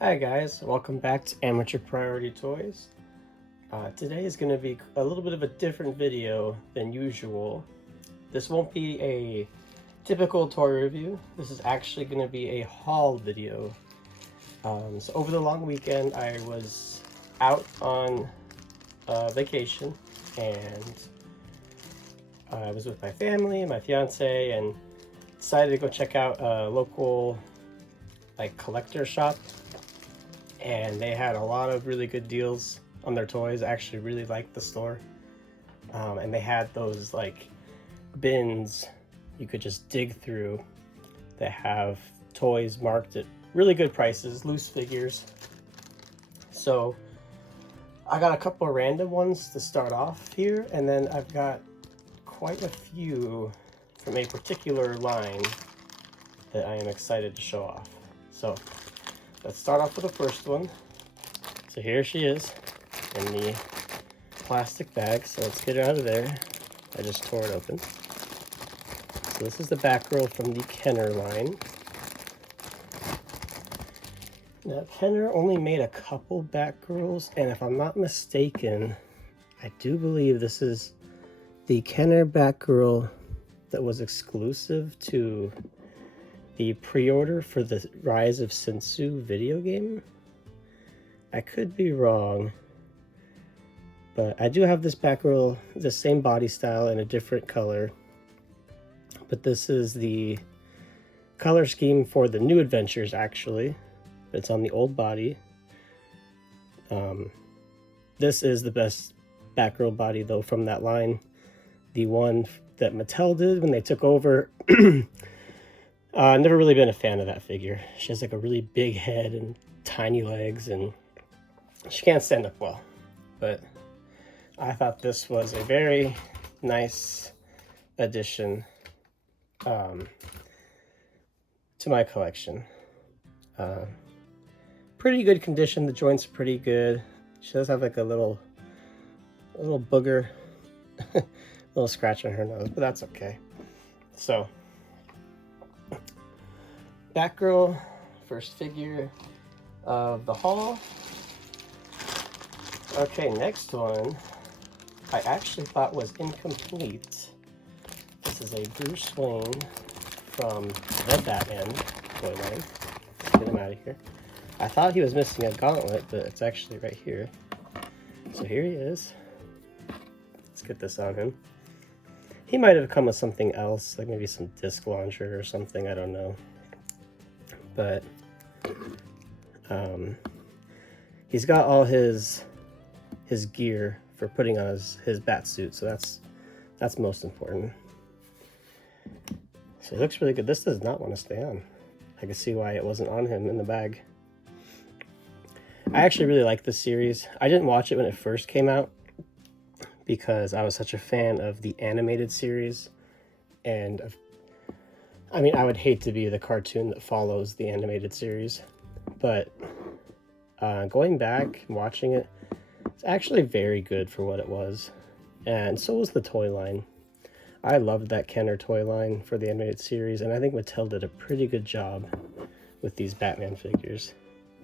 Hi guys, welcome back to Amateur Priority Toys. Today is going to be a little bit of a different video than usual. This won't be a typical toy review. This is actually going to be a haul video. So over the long weekend I was out on vacation and I was with my family, my fiance, and decided to go check out a local collector shop. And they had a lot of really good deals on their toys. I actually really liked the store. And they had those bins you could just dig through that have toys marked at really good prices, loose figures. So I got a couple of random ones to start off here, and then I've got quite a few from a particular line that I am excited to show off. So let's start off with the first one. So here she is in the plastic bag. So let's get her out of there. I just tore it open. So this is the Batgirl from the Kenner line. Now Kenner only made a couple Batgirls, and if I'm not mistaken, I do believe this is the Kenner Batgirl that was exclusive to the pre-order for the Rise of Sensu video game. I could be wrong, but I do have this Batgirl, the same body style in a different color, but this is the color scheme for the new adventures. Actually, it's on the old body. This is the best Batgirl body though from that line. The one that Mattel did when they took over, I've never really been a fan of that figure. She has like a really big head and tiny legs, and she can't stand up well. But I thought this was a very nice addition to my collection. Pretty good condition. The joints are pretty good. She does have like a little booger, little scratch on her nose, but that's okay. So Batgirl, first figure of the haul. Okay, next one I actually thought was incomplete. This is a Bruce Wayne from the Batman toy line. Let's get him out of here. I thought he was missing a gauntlet, but it's actually right here. So here he is. Let's get this on him. He might have come with something else, like maybe some disc launcher or something, I don't know. But he's got all his gear for putting on his bat suit, so that's most important. So it looks really good. This does not want to stay on. I can see why it wasn't on him in the bag. I actually really like this series. I didn't watch it when it first came out because I was such a fan of the animated series, and I mean, I would hate to be the cartoon that follows the animated series, but going back and watching it, it's actually very good for what it was, and so was the toy line. I loved that Kenner toy line for the animated series, and I think Mattel did a pretty good job with these Batman figures.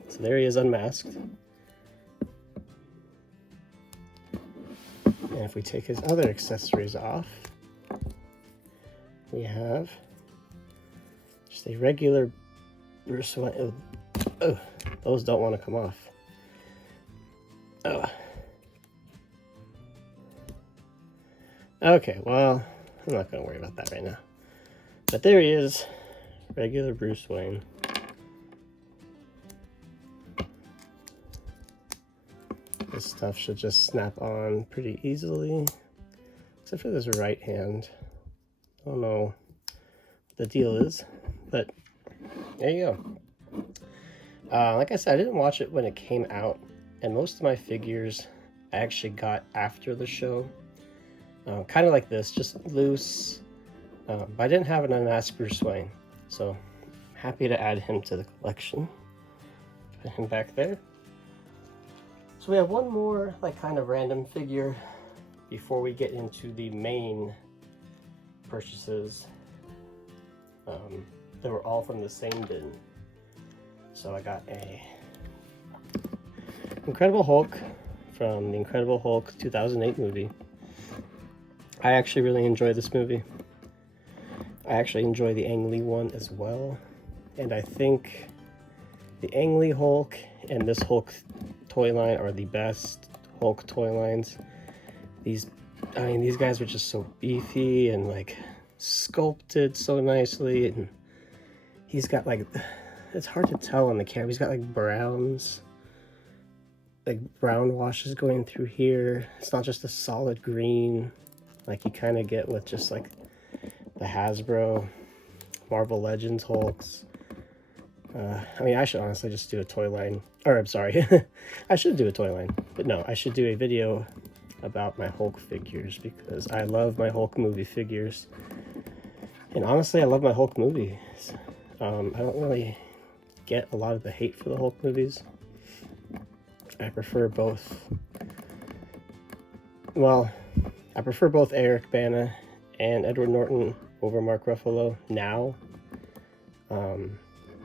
So there he is unmasked. And if we take his other accessories off, we have just a regular Bruce Wayne. Oh, those don't want to come off. Oh. Okay, well, I'm not going to worry about that right now. But there he is, regular Bruce Wayne. This stuff should just snap on pretty easily, except for this right hand. I don't know what the deal is, but there you go. Like I said, I didn't watch it when it came out, and most of my figures I actually got after the show. Kind of like this, just loose, but I didn't have an unmasked Bruce Wayne, so I'm happy to add him to the collection. Put him back there. So we have one more kind of random figure before we get into the main purchases. They were all from the same bin. So I got a Incredible Hulk from the Incredible Hulk 2008 movie. I actually really enjoy this movie. I actually enjoy the Ang Lee one as well. And I think the Ang Lee Hulk and this Hulk toy line are the best Hulk toy lines. These guys were just so beefy and like sculpted so nicely, and he's got like, it's hard to tell on the camera, he's got like browns, like brown washes going through here. It's not just a solid green like you kind of get with just like the Hasbro Marvel Legends Hulks. I mean, I should honestly just do a toy line, or I'm sorry, I should do a toy line, but no, I should do a video about my Hulk figures because I love my Hulk movie figures. And honestly, I love my Hulk movies. I don't really get a lot of the hate for the Hulk movies. I prefer both. Well, I prefer both Eric Bana and Edward Norton over Mark Ruffalo now.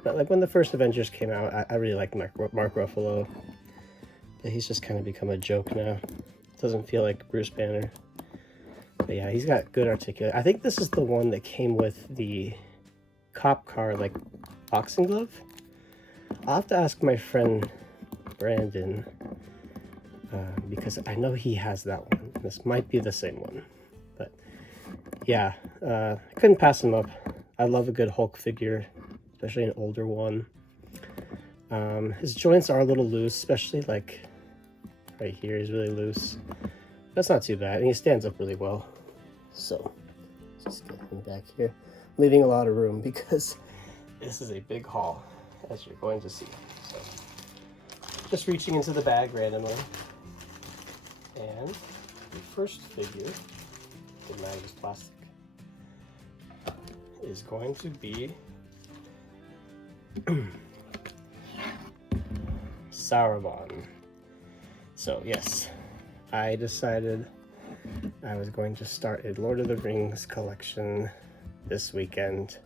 But like when the first Avengers came out, I really liked Mark Ruffalo. But he's just kind of become a joke now. Doesn't feel like Bruce Banner. But yeah, he's got good articulate. I think this is the one that came with the cop car, like, boxing glove. I'll have to ask my friend Brandon, because I know he has that one. This might be the same one. But yeah, I couldn't pass him up. I love a good Hulk figure, especially an older one. His joints are a little loose, especially like right here, he's really loose. That's not too bad, and he stands up really well. So, just get him back here. Leaving a lot of room because this is a big haul, as you're going to see. So, just reaching into the bag randomly. And the first figure, the man is plastic, is going to be Saruman. So yes, I decided I was going to start a Lord of the Rings collection this weekend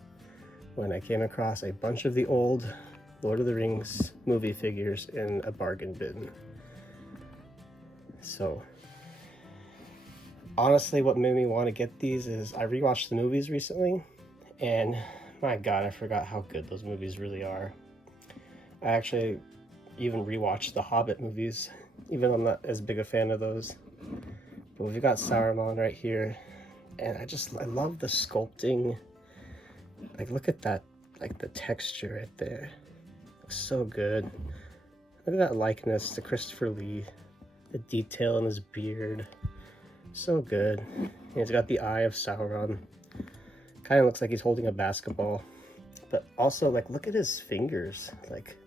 when I came across a bunch of the old Lord of the Rings movie figures in a bargain bin. So honestly, what made me want to get these is I rewatched the movies recently, and my god, I forgot how good those movies really are. I actually even rewatched the Hobbit movies, even though I'm not as big a fan of those. But we've got Saruman right here, and I love the sculpting. Like, look at that, like the texture right there. Looks so good. Look at that likeness to Christopher Lee. The detail in his beard. So good. And he's got the eye of Sauron. Kind of looks like he's holding a basketball. But also, like, look at his fingers. Like,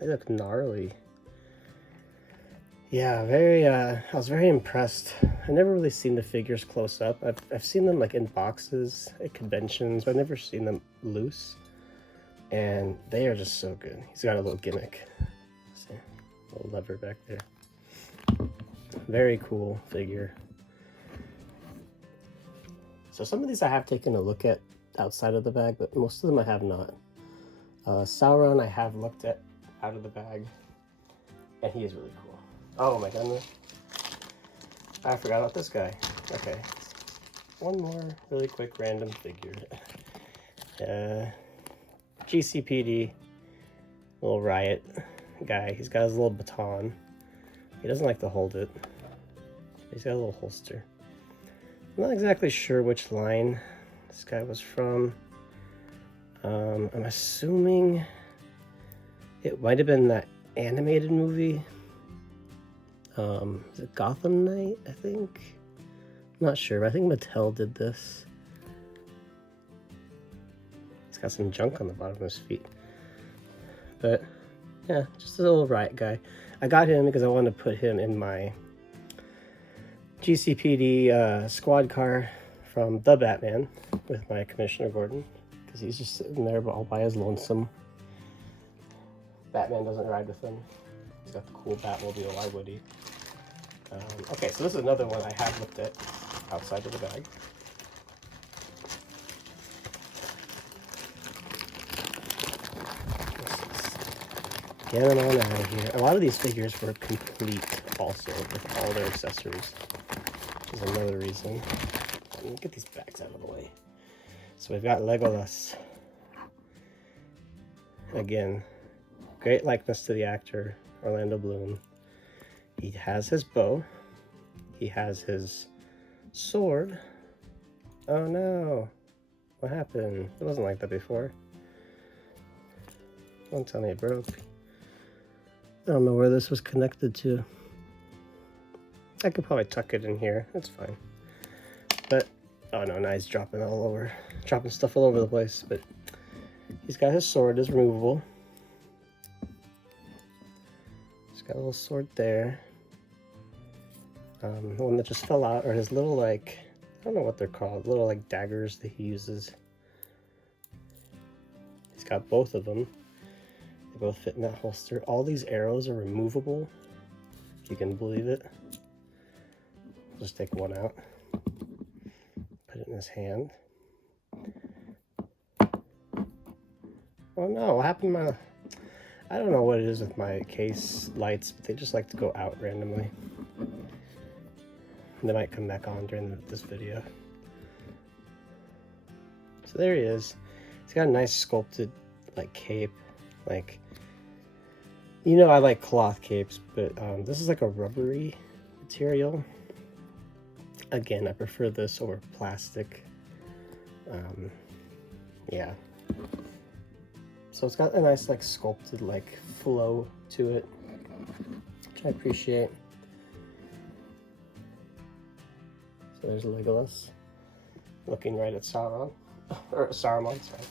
they look gnarly. Yeah, I was very impressed. I never really seen the figures close up. I've seen them like in boxes at conventions, but I've never seen them loose. And they are just so good. He's got a little gimmick. See, a little lever back there. Very cool figure. So some of these I have taken a look at outside of the bag, but most of them I have not. Sauron I have looked at out of the bag, and he is really cool. Oh my goodness. I forgot about this guy. Okay. One more really quick random figure. GCPD, little riot guy. He's got his little baton. He doesn't like to hold it. He's got a little holster. I'm not exactly sure which line this guy was from. I'm assuming it might have been that animated movie. Is it Gotham Knight, I think? I'm not sure, but I think Mattel did this. He's got some junk on the bottom of his feet. But, yeah, just a little riot guy. I got him because I wanted to put him in my GCPD squad car from The Batman with my Commissioner Gordon, because he's just sitting there all by his lonesome. Batman doesn't ride with him. He's got the cool Batmobile, why would he? Okay, so this is another one I have looked at outside of the bag. This is Get them on out of here. A lot of these figures were complete also with all their accessories. Which is another reason. Let me get these bags out of the way. So we've got Legolas. Again, great likeness to the actor Orlando Bloom. He has his bow. He has his sword. Oh no. What happened? It wasn't like that before. Don't tell me it broke. I don't know where this was connected to. I could probably tuck it in here. That's fine. But, oh no, now he's dropping stuff all over the place. But he's got his sword, is removable. He's got a little sword there. The one that just fell out, or his little, like, I don't know what they're called, little, like, daggers that he uses. He's got both of them. They both fit in that holster. All these arrows are removable, if you can believe it. Just take one out, put it in his hand. Oh no, what happened to my... I don't know what it is with my case lights, but they just like to go out randomly. They might come back on during this video. So there he is. He's got a nice sculpted like cape. Like, you know I like cloth capes, but this is like a rubbery material. Again, I prefer this over plastic. Yeah. So it's got a nice like sculpted like flow to it, which I appreciate. So there's Legolas looking right at Sauron, or Saruman, sorry.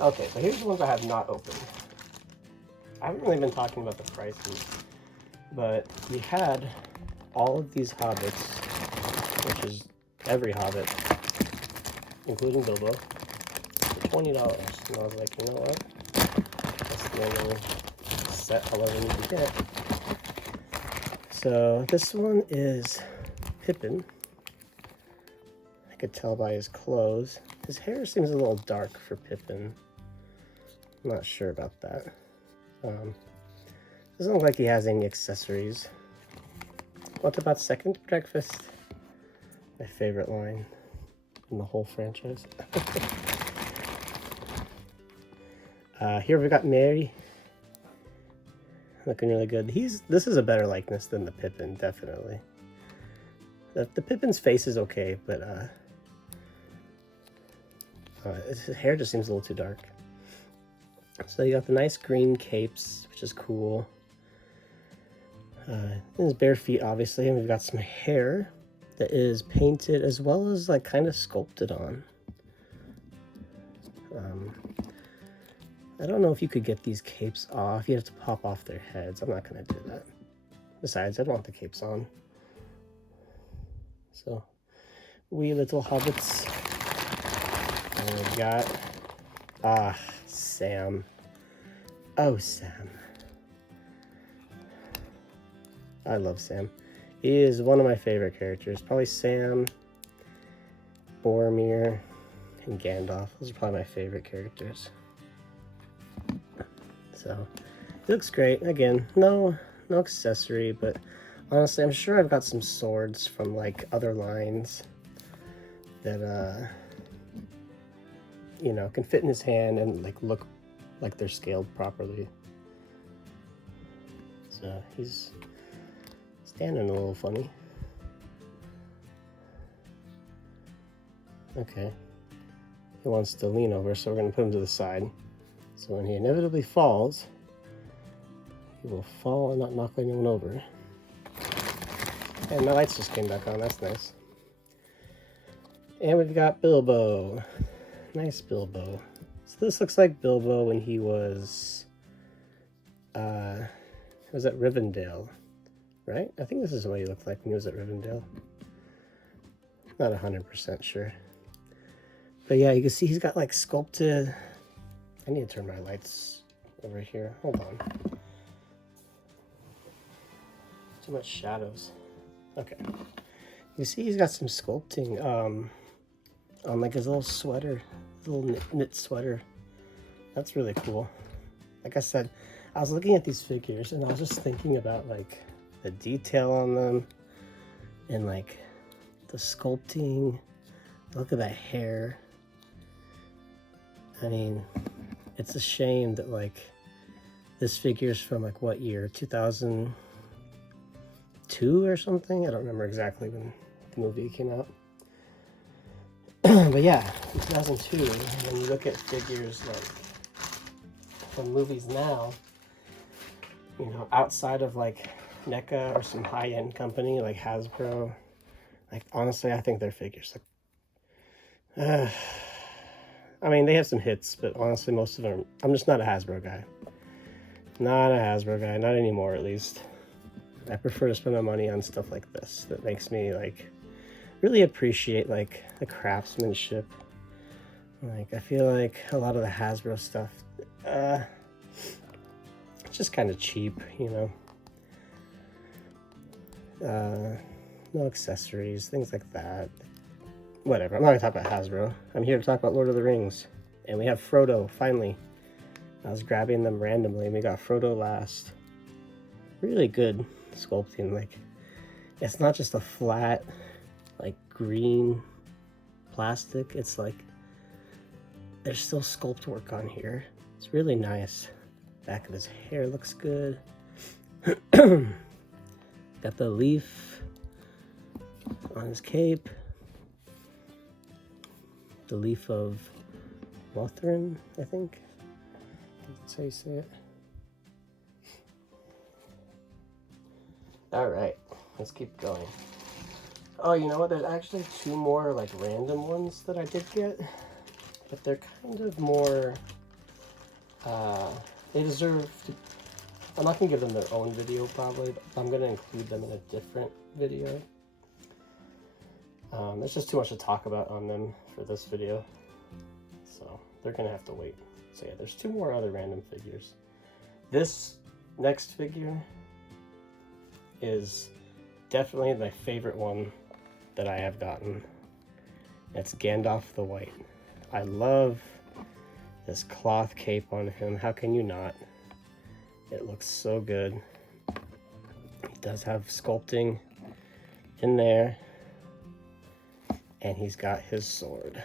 Okay, so here's the ones I have not opened. I haven't really been talking about the prices, but we had all of these hobbits, which is every hobbit, including Bilbo, for $20. And I was like, you know what? That's the only set I'll ever need to get. So this one is Pippin. I could tell by his clothes. His hair seems a little dark for Pippin. I'm not sure about that. Doesn't look like he has any accessories. What about Second Breakfast? My favorite line in the whole franchise. Here we got Merry. Looking really good. This is a better likeness than the Pippin, definitely. The Pippin's face is okay, but his hair just seems a little too dark. So you got the nice green capes, which is cool. His bare feet, obviously, and we've got some hair that is painted as well as like kind of sculpted on. I don't know if you could get these capes off. You have to pop off their heads. I'm not going to do that. Besides, I don't want the capes on. So, wee little hobbits. And we've got, Sam. Oh, Sam. I love Sam. He is one of my favorite characters. Probably Sam, Boromir, and Gandalf. Those are probably my favorite characters. So, he looks great. Again, no accessory, but honestly, I'm sure I've got some swords from like other lines that you know, can fit in his hand and like look like they're scaled properly. So he's standing a little funny. Okay, he wants to lean over, so we're going to put him to the side. So when he inevitably falls, he will fall and not knock anyone over. And my lights just came back on, that's nice. And we've got Bilbo. Nice Bilbo. So this looks like Bilbo when he was at Rivendell, right? I think this is what he looked like when he was at Rivendell. Not 100% sure. But yeah, you can see he's got like sculpted... I need to turn my lights over here. Hold on. Too much shadows. Okay. You see he's got some sculpting on like his little sweater, little knit sweater. That's really cool. like I said, I was looking at these figures and I was just thinking about like the detail on them and like the sculpting. Look at that hair. I mean, it's a shame that like this figure's from like what year? 2002 or something? I don't remember exactly when the movie came out. But yeah, 2002, when you look at figures like from movies now, you know, outside of like NECA or some high-end company like Hasbro, like honestly, I think their figures like, I mean, they have some hits, but honestly, most of them, I'm just not a Hasbro guy. Not a Hasbro guy, not anymore at least. I prefer to spend my money on stuff like this that makes me like really appreciate like the craftsmanship. Like I feel like a lot of the Hasbro stuff, it's just kind of cheap, you know. No accessories, things like that. Whatever, I'm not gonna talk about Hasbro. I'm here to talk about Lord of the Rings. And we have Frodo, finally. I was grabbing them randomly and we got Frodo last. Really good sculpting, like it's not just a flat like green plastic, it's like there's still sculpt work on here. It's really nice. Back of his hair looks good. Got the leaf on his cape. The leaf of Lothrin, I think. That's how you say it. Alright, let's keep going. Oh, you know what? There's actually two more like random ones that I did get. But they're kind of more, they deserve to, I'm not going to give them their own video probably, but I'm going to include them in a different video. There's just too much to talk about on them for this video, so they're going to have to wait. So yeah, there's two more other random figures. This next figure is definitely my favorite one that I have gotten. It's Gandalf the White. I love this cloth cape on him. How can you not? It looks so good. He does have sculpting in there. And he's got his sword.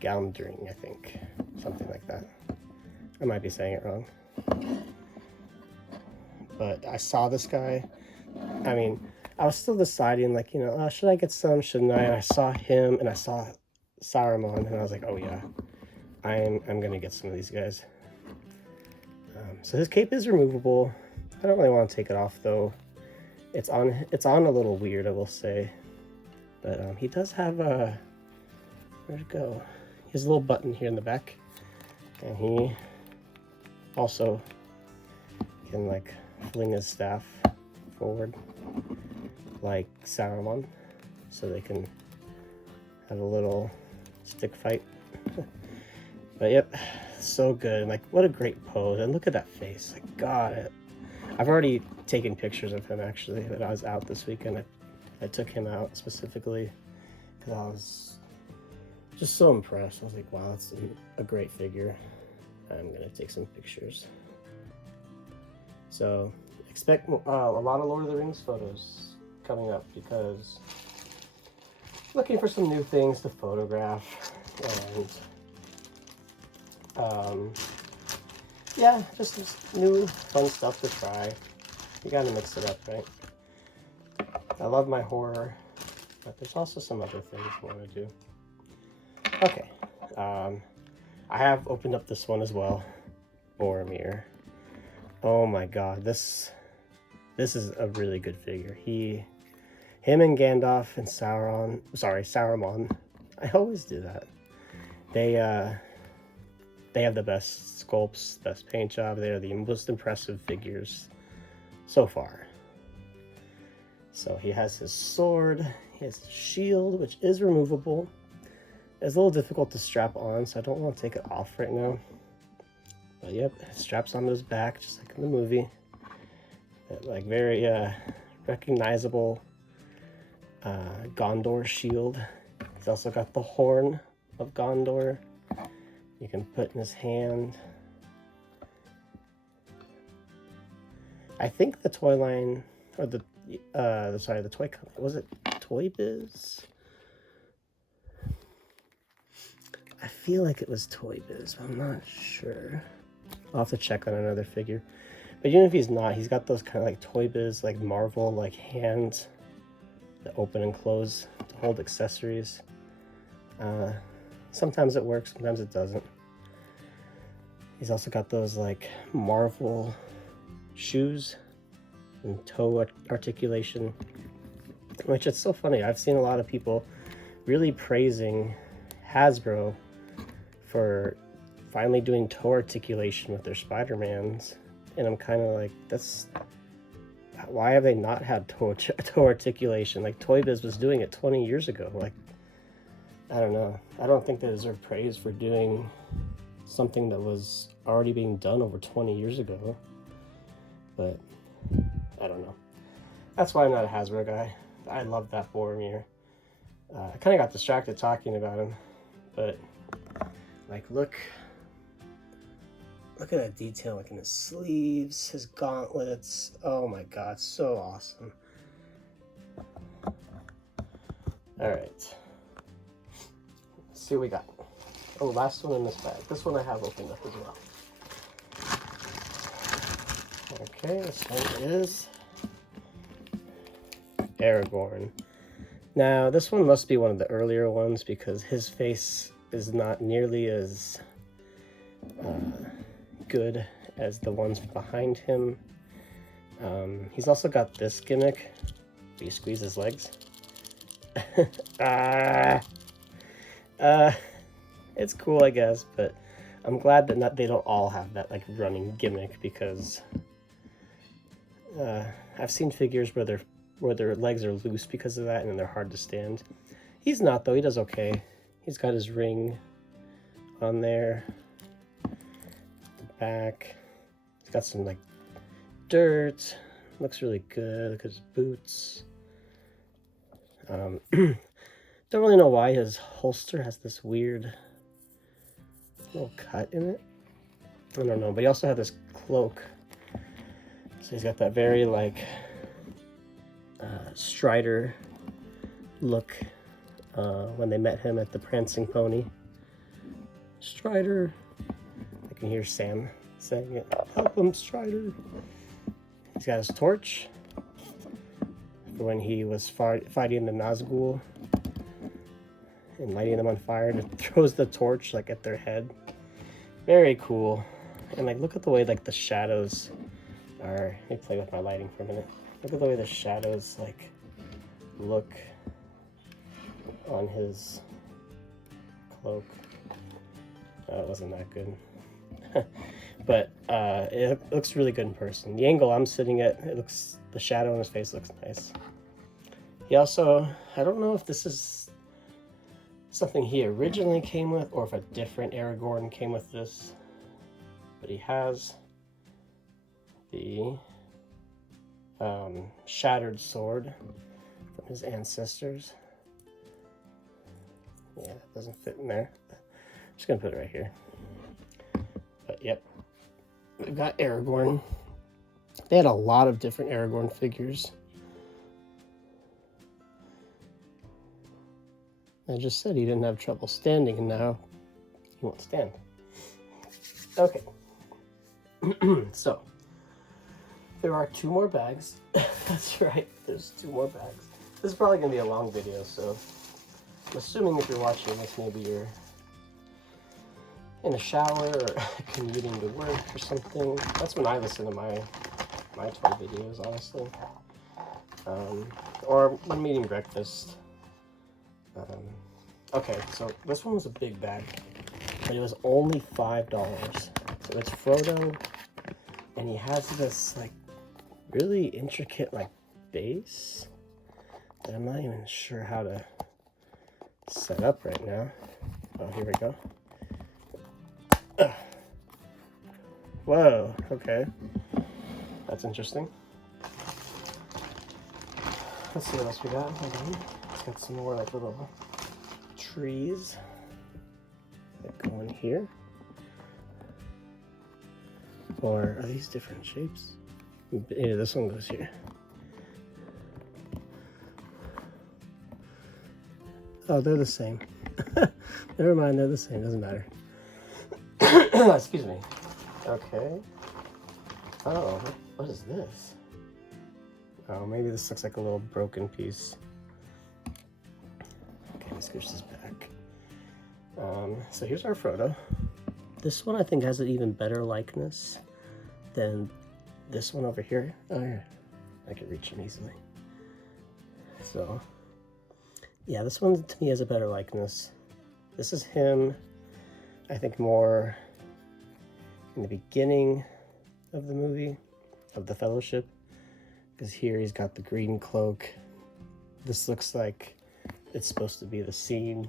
Galdring, I think. Something like that. I might be saying it wrong. But I saw this guy. I mean, I was still deciding, like, you know, should I get some, shouldn't I? And I saw him and I saw Saruman, and I was like, oh yeah, I'm gonna get some of these guys. So his cape is removable. I don't really want to take it off though. It's on a little weird, I will say. But he does have a, where'd it go? He has a little button here in the back, and he also can like fling his staff forward like Saruman, so they can have a little stick fight. But yep, so good. Like, what a great pose. And look at that face. Like, God, I've already taken pictures of him actually, but I was out this weekend. I took him out specifically because I was just so impressed. I was like, wow, that's a great figure. I'm gonna take some pictures. So expect a lot of Lord of the Rings photos coming up, because looking for some new things to photograph, and yeah, just new fun stuff to try. You gotta mix it up, right? I love my horror, but there's also some other things I want to do. Okay, I have opened up this one as well, Boromir. Oh my god, this is a really good figure. Him and Gandalf and Saruman. I always do that. They have the best sculpts, best paint job. They're the most impressive figures so far. So he has his sword, he has his shield, which is removable. It's a little difficult to strap on, so I don't want to take it off right now. But yep, it straps onto his back, just like in the movie. That like very recognizable Gondor shield. He's also got the horn of Gondor. You can put in his hand. I think the toy line, or the toy company, was it Toy Biz? I feel like it was Toy Biz, but I'm not sure. I'll have to check on another figure. But even if he's not, he's got those kind of like Toy Biz, like Marvel, like hands that open and close to hold accessories. Sometimes it works, sometimes it doesn't. He's also got those like Marvel shoes and toe articulation, which it's so funny. I've seen a lot of people really praising Hasbro for finally doing toe articulation with their Spider-Mans, and I'm kind of like, that's, why have they not had toe articulation? Like Toy Biz was doing it 20 years ago. Like, I don't know. I don't think they deserve praise for doing something that was already being done over 20 years ago. But I don't know. That's why I'm not a Hasbro guy. I love that Boromir. I kind of got distracted talking about him, but like, look at that detail, like in his sleeves, his gauntlets. Oh my god, so awesome. All right, let's see what we got. Oh, last one in this bag. This one I have opened up as well. Okay, this one is Aragorn. Now, this one must be one of the earlier ones because his face is not nearly as good as the ones behind him. He's also got this gimmick where you squeeze his legs. It's cool, I guess, but I'm glad that they don't all have that like running gimmick, because I've seen figures where their legs are loose because of that, and they're hard to stand. He's not, though. He does okay. He's got his ring on there. The back. He's got some like dirt. Looks really good. Look at his boots. Don't really know why his holster has this weird little cut in it. I don't know, but he also had this cloak. So he's got that very like Strider look when they met him at the Prancing Pony. Strider. I can hear Sam saying it. Help him, Strider. He's got his torch for when he was fighting the Nazgul and lighting them on fire, and it throws the torch like at their head. Very cool. And like, look at the way like the shadows are. Let me play with my lighting for a minute. Look at the way the shadows like look on his cloak. It wasn't that good. But it looks really good in person. The angle I'm sitting at, the shadow on his face looks nice. He also, I don't know if this is something he originally came with or if a different Aragorn came with this, but he has the shattered sword from his ancestors. Yeah, it doesn't fit in there. I'm just gonna put it right here. But yep, we've got Aragorn. They had a lot of different Aragorn figures. I just said he didn't have trouble standing, and now he won't stand. Okay. So, there are 2 more bags. That's right, there's 2 more bags. This is probably going to be a long video, so I'm assuming if you're watching this, maybe you're in a shower or commuting to work or something. That's when I listen to my toy videos, honestly. Or when I'm eating breakfast. Okay, so this one was a big bag, but it was only $5. So it's Frodo, and he has this like really intricate like base that I'm not even sure how to set up right now. Oh, here we go. Whoa, okay. That's interesting. Let's see what else we got. Hold on. It's got some more like little trees that go in here. Or are these different shapes? Yeah, this one goes here. Oh, they're the same. Never mind, they're the same. Doesn't matter. Excuse me. Okay. Oh, what is this? Oh, maybe this looks like a little broken piece. Okay, let's scooch this back. So here's our Frodo. This one I think has an even better likeness than this one over here. Oh, yeah. I can reach him easily. So, yeah, this one to me has a better likeness. This is him, I think, more in the beginning of the movie, of the Fellowship, because here he's got the green cloak. This looks like it's supposed to be the scene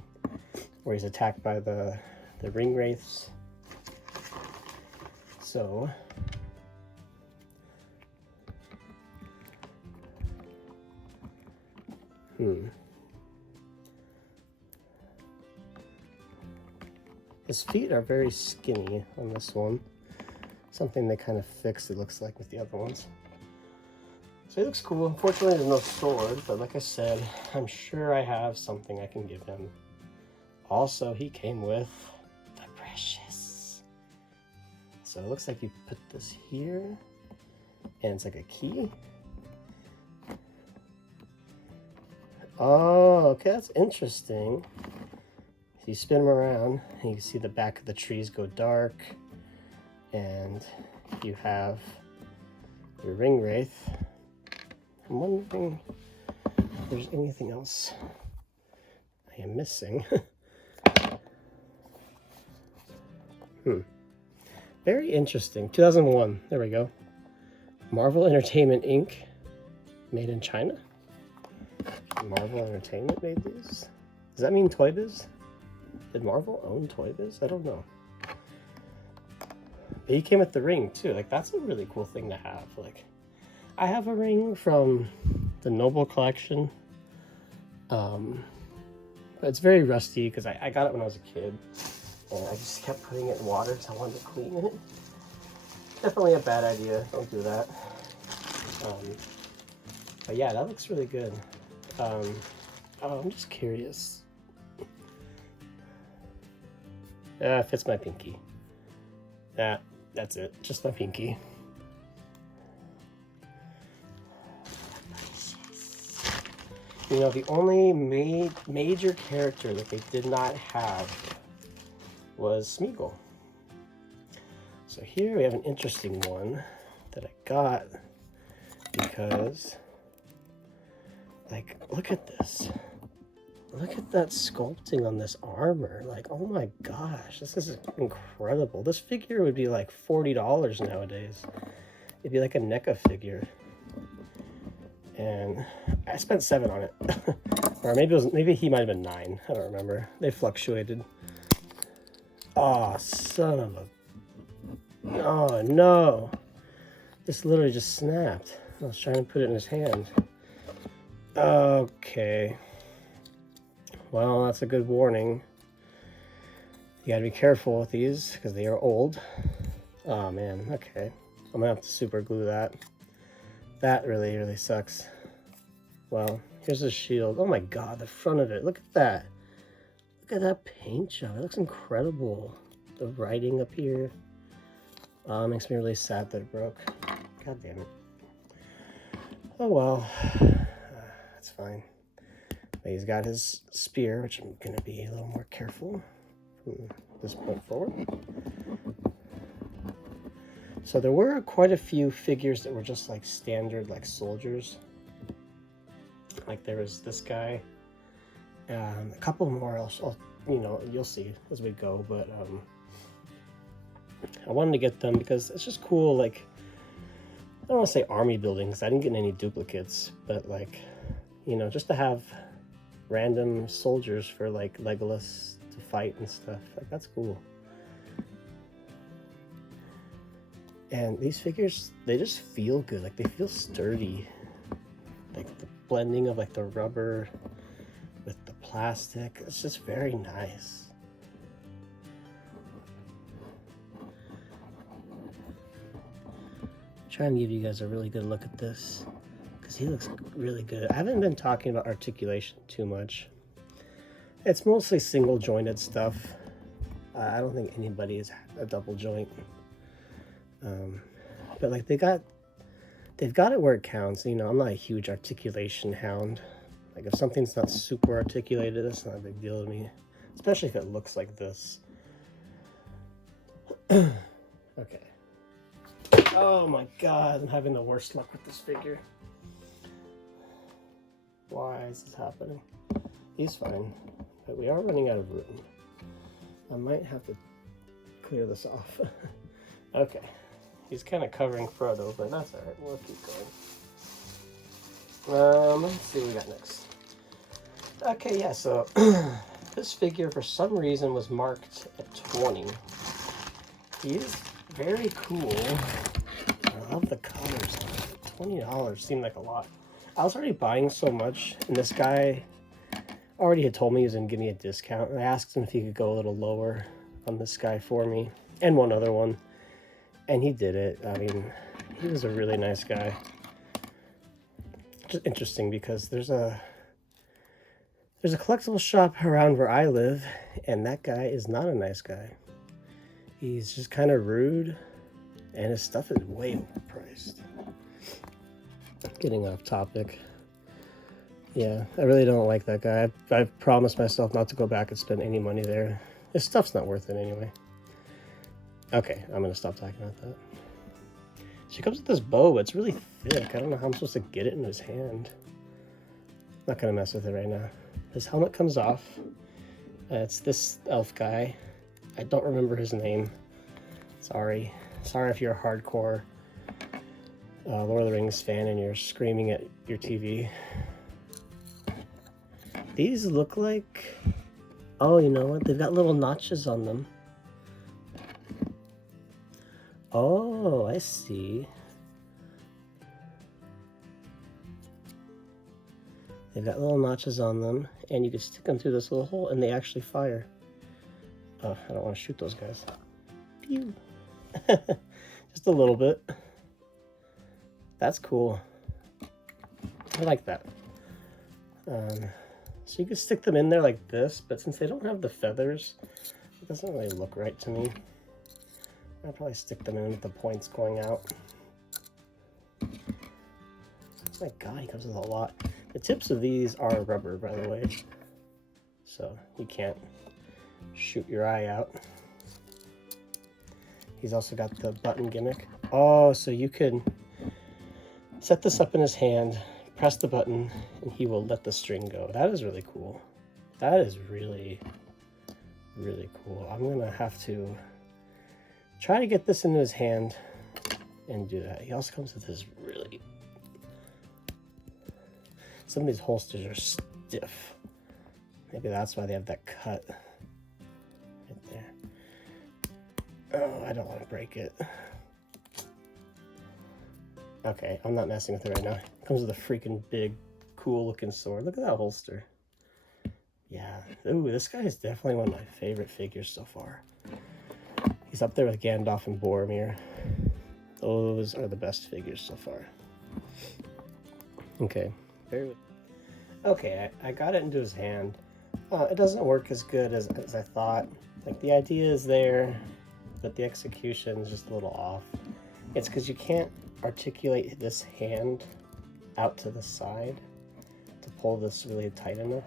where he's attacked by the ring wraiths. So, his feet are very skinny on this one. Something they kind of fixed, it looks like, with the other ones. So he looks cool. Unfortunately, there's no sword, but like I said, I'm sure I have something I can give him. Also, he came with the precious. So it looks like you put this here, and it's like a key. Oh, okay, that's interesting. You spin them around, and you can see the back of the trees go dark, and you have your ring wraith. I'm wondering if there's anything else I am missing. Very interesting. 2001, there we go. Marvel Entertainment Inc. Made in China. Marvel Entertainment made these? Does that mean Toy Biz? Did Marvel own Toy Biz? I don't know. But he came with the ring too. Like, that's a really cool thing to have. Like, I have a ring from the Noble collection. But it's very rusty because I got it when I was a kid. And I just kept putting it in water because I wanted to clean it. Definitely a bad idea. Don't do that. But yeah, that looks really good. Oh, I'm just curious. It fits my pinky. That's it. Just my pinky. You know, the only major character that they did not have was Smeagol. So here we have an interesting one that I got because, like, look at this. Look at that sculpting on this armor. Like, oh my gosh, this is incredible. This figure would be like $40 nowadays. It'd be like a NECA figure. And I spent $7 on it. Or maybe he might have been $9. I don't remember. They fluctuated. Oh, son of a... Oh, no. This literally just snapped. I was trying to put it in his hand. Okay. Well, that's a good warning. You gotta be careful with these because they are old. Oh, man. Okay. I'm gonna have to super glue that. That really, really sucks. Well, here's the shield. Oh my god, the front of it. Look at that. Look at that paint job. It looks incredible. The writing up here. Makes me really sad that it broke. God damn it. Oh well. That's fine. But he's got his spear, which I'm going to be a little more careful from this point forward. So there were quite a few figures that were just like standard, like soldiers. Like there was this guy. A couple more I'll you know, you'll see as we go, but I wanted to get them because it's just cool. Like, I don't want to say army building because I didn't get any duplicates, but like, you know, just to have random soldiers for like Legolas to fight and stuff. Like, that's cool. And these figures, they just feel good. Like, they feel sturdy. Like the blending of like the rubber with the plastic, it's just very nice. Trying to give you guys a really good look at this because he looks really good. I haven't been talking about articulation too much. It's mostly single jointed stuff. I don't think anybody has a double joint. But like they've got it where it counts. You know, I'm not a huge articulation hound. Like if something's not super articulated, that's not a big deal to me, especially if it looks like this. Okay. Oh my god, I'm having the worst luck with this figure. Why is this happening? He's fine, but we are running out of room. I might have to clear this off. Okay. He's kind of covering Frodo, but that's alright. We'll keep going. Let's see what we got next. Okay, yeah, so this figure for some reason was marked at 20. He is very cool. I love the colors. $20 seemed like a lot. I was already buying so much, and this guy already had told me he was going to give me a discount. And I asked him if he could go a little lower on this guy for me, and one other one. And he did it. I mean, he was a really nice guy. Just interesting because there's a collectible shop around where I live, and that guy is not a nice guy. He's just kind of rude, and his stuff is way overpriced. Getting off topic. Yeah, I really don't like that guy. I've promised myself not to go back and spend any money there. His stuff's not worth it anyway. Okay, I'm going to stop talking about that. She comes with this bow, but it's really thick. I don't know how I'm supposed to get it in his hand. Not going to mess with it right now. His helmet comes off. It's this elf guy. I don't remember his name. Sorry. Sorry if you're a hardcore Lord of the Rings fan and you're screaming at your TV. These look like... Oh, you know what? They've got little notches on them. Oh, I see. They've got little notches on them, and you can stick them through this little hole, and they actually fire. Oh, I don't want to shoot those guys. Pew! Just a little bit. That's cool. I like that. So you can stick them in there like this, but since they don't have the feathers, it doesn't really look right to me. I'll probably stick them in with the points going out. Oh my god, he comes with a lot. The tips of these are rubber, by the way, so you can't shoot your eye out. He's also got the button gimmick. Oh, so you could set this up in his hand, press the button, and he will let the string go. That is really cool. That is really, really cool. I'm gonna have to try to get this into his hand and do that. He also comes with this really... Some of these holsters are stiff. Maybe that's why they have that cut right there. Oh, I don't want to break it. Okay, I'm not messing with it right now. It comes with a freaking big, cool-looking sword. Look at that holster. Yeah. Ooh, this guy is definitely one of my favorite figures so far. He's up there with Gandalf and Boromir. Those are the best figures so far. Okay. Okay, I got it into his hand. It doesn't work as good as I thought. Like, the idea is there, but the execution is just a little off. It's because you can't articulate this hand out to the side to pull this really tight enough.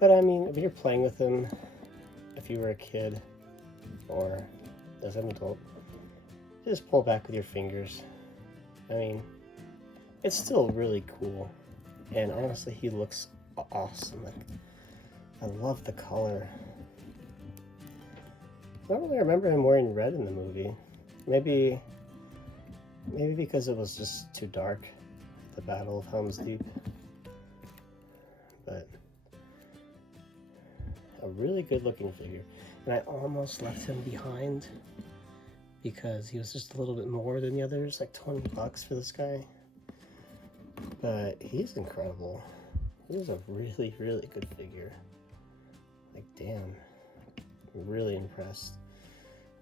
But I mean, if you're playing with him, if you were a kid or as an adult, just pull back with your fingers. I mean, it's still really cool, and honestly, he looks awesome. Like, I love the color. I don't really remember him wearing red in the movie. Maybe because it was just too dark, the Battle of Helm's Deep. But a really good looking figure. And I almost left him behind because he was just a little bit more than the others, like 20 bucks for this guy. But he's incredible. He's a really, really good figure. Like, damn. I'm really impressed.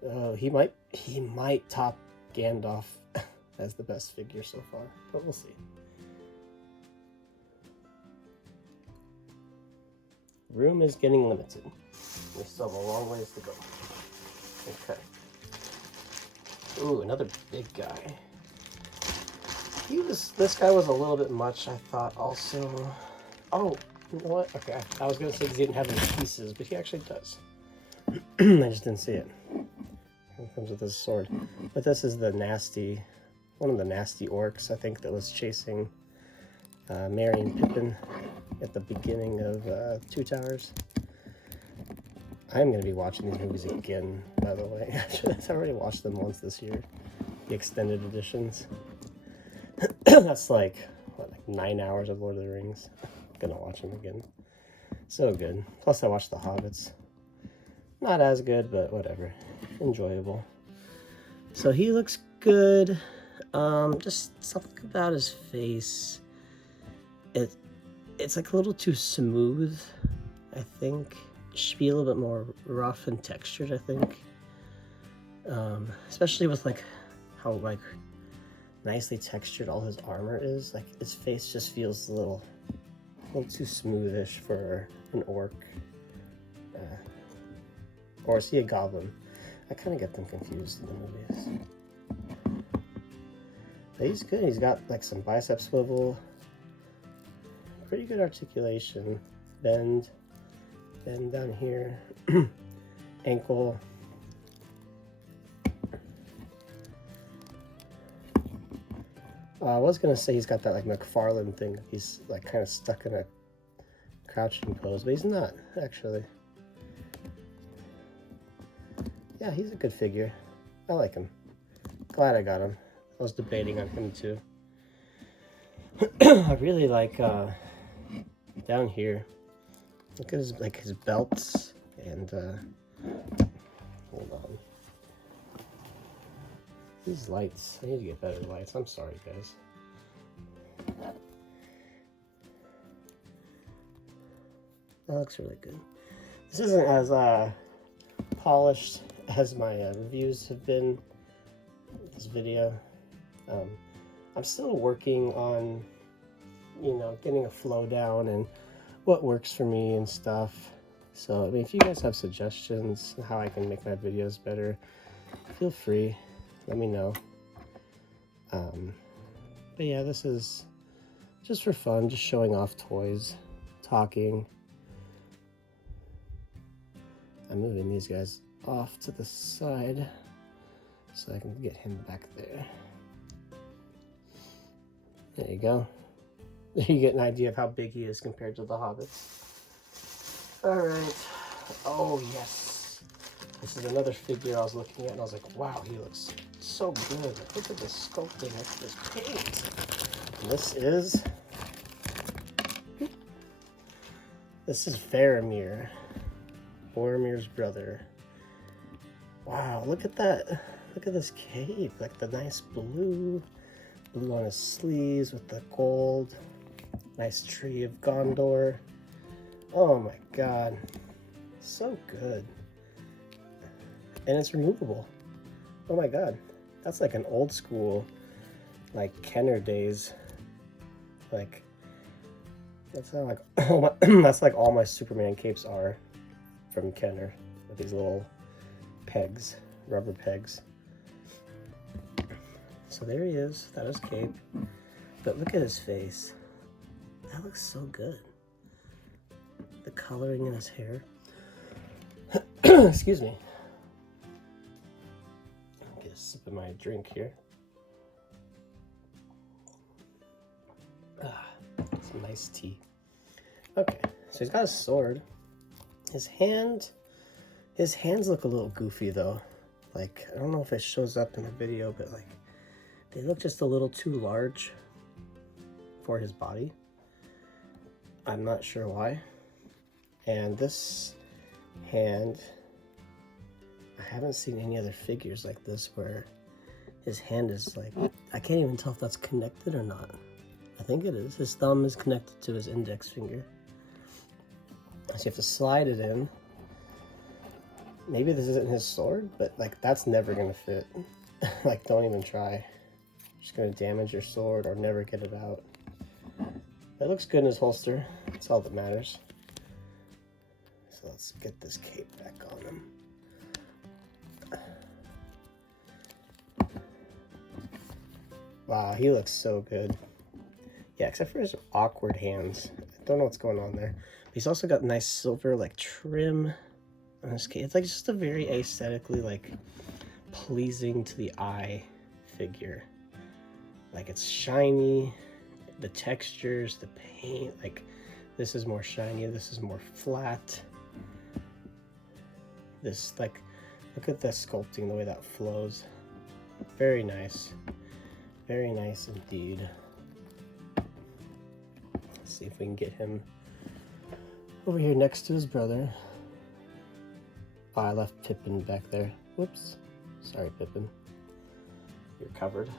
Oh, he might top Gandalf as the best figure so far, but we'll see. Room is getting limited. We still have a long ways to go. Okay. Ooh, another big guy. This guy was a little bit much, I thought, also. Oh, you know what? Okay, I was gonna say because he didn't have any pieces, but he actually does. I just didn't see it. Here comes with his sword. But this is one of the nasty orcs, I think, that was chasing Merry and Pippin at the beginning of Two Towers. I'm going to be watching these movies again, by the way. I've already watched them once this year. The extended editions. That's like, what, like 9 hours of Lord of the Rings. I'm going to watch them again. So good. Plus I watched The Hobbits. Not as good, but whatever. Enjoyable. So he looks good. Just something about his face. It's like a little too smooth, I think. It should be a little bit more rough and textured, I think. Especially with like how like nicely textured all his armor is. Like his face just feels a little too smoothish for an orc. Or is he a goblin? I kind of get them confused in the movies. But he's good. He's got like some bicep swivel. Pretty good articulation. Bend down here. Ankle. I was gonna say he's got that like McFarlane thing. He's like kind of stuck in a crouching pose, but he's not actually. Yeah, he's a good figure. I like him. Glad I got him. I was debating on him too. I really like down here. Look at his belts and hold on. These lights. I need to get better lights. I'm sorry, guys. That looks really good. This isn't as polished as my reviews have been. This video. I'm still working on, getting a flow down and what works for me and stuff. So, I mean, if you guys have suggestions on how I can make my videos better, feel free. Let me know. But yeah, this is just for fun, just showing off toys, talking. I'm moving these guys off to the side so I can get him back there. There you go. You get an idea of how big he is compared to the Hobbits. Alright. Oh, yes. This is another figure I was looking at, and I was like, wow, he looks so good. Look at the sculpting of this paint. And this is Faramir. Boromir's brother. Wow, look at that. Look at this cape. Like the nice blue on his sleeves with the gold. Nice tree of Gondor. Oh my god. So good. And it's removable. Oh my god. That's like an old school, like Kenner days. Like, that's how like all my, that's like all my Superman capes are from Kenner. With these little pegs, rubber pegs. So there he is. That is cape. But look at his face. That looks so good. The coloring in his hair. Excuse me. I'll get a sip of my drink here. Some nice tea. Okay, so he's got a sword. His hands look a little goofy though. Like, I don't know if it shows up in the video, but like, they look just a little too large for his body. I'm not sure why. And this hand, I haven't seen any other figures like this where his hand is like, I can't even tell if that's connected or not. I think it is. His thumb is connected to his index finger. So you have to slide it in. Maybe this isn't his sword, but like that's never gonna fit. Like, don't even try. just gonna damage your sword or never get it out. That looks good in his holster. That's all that matters. So let's get this cape back on him. Wow, he looks so good. Yeah, except for his awkward hands. I don't know what's going on there. But he's also got nice silver like trim on his cape. It's like just a very aesthetically like pleasing to the eye figure. Like it's shiny, the textures, the paint, like this is more shiny, this is more flat. This, like, look at the sculpting, the way that flows. Very nice. Very nice indeed. Let's see if we can get him over here next to his brother. Oh, I left Pippin back there. Whoops. Sorry, Pippin. You're covered.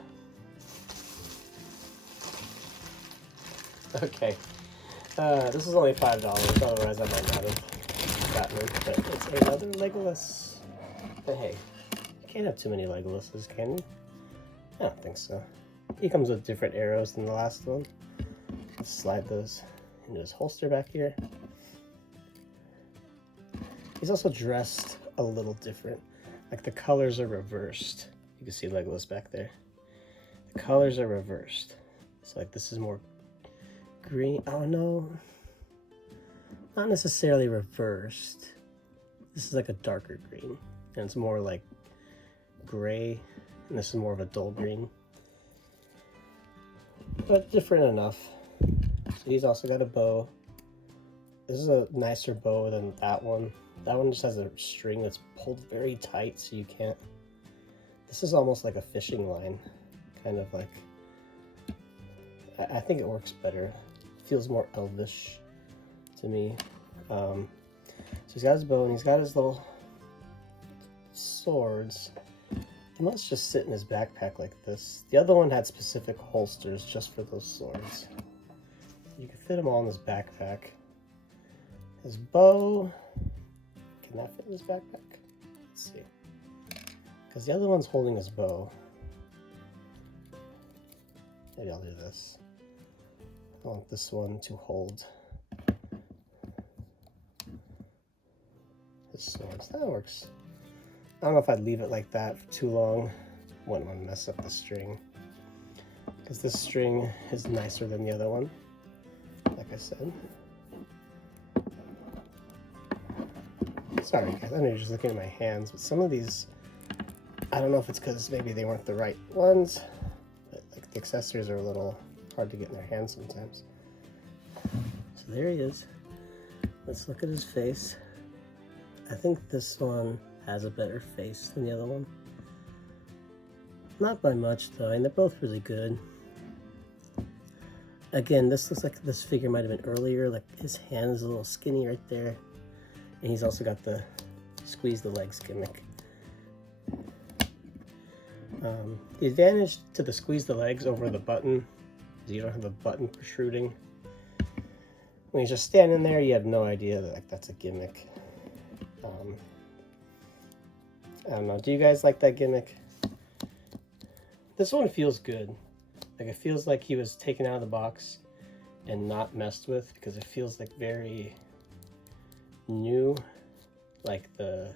Okay. This is only $5, otherwise I might not have gotten it, but it's another Legolas. But hey, you can't have too many Legolases, can you? I don't think so. He comes with different arrows than the last one. Let's slide those into his holster back here. He's also dressed a little different. Like the colors are reversed. You can see Legolas back there. The colors are reversed. So like this is more green. Oh no. Not necessarily reversed. This is like a darker green. And it's more like gray. And this is more of a dull green. But different enough. So he's also got a bow. This is a nicer bow than that one. That one just has a string that's pulled very tight so you can't. This is almost like a fishing line. Kind of like. I think it works better. It feels more elvish to me. So he's got his bow and he's got his little swords. He must just sit in his backpack like this. The other one had specific holsters just for those swords. You can fit them all in his backpack. His bow. Can that fit in his backpack? Let's see. Because the other one's holding his bow. Maybe I'll do this. I want this one to hold his swords. That works. I don't know if I'd leave it like that for too long. Wouldn't want to mess up the string. Because this string is nicer than the other one. Like I said. Sorry guys, I know you're just looking at my hands, but some of these, I don't know if it's because maybe they weren't the right ones, but like the accessories are a little hard to get in their hands sometimes. So there he is. Let's look at his face. I think this one has a better face than the other one. Not by much though, and they're both really good. Again, this looks like this figure might have been earlier, like his hand is a little skinny right there. And he's also got the squeeze the legs gimmick. The advantage to the squeeze the legs over the button is you don't have the button protruding. When you're just standing there, you have no idea that like, that's a gimmick. I don't know. Do you guys like that gimmick? This one feels good. Like it feels like he was taken out of the box and not messed with because it feels like very new. Like the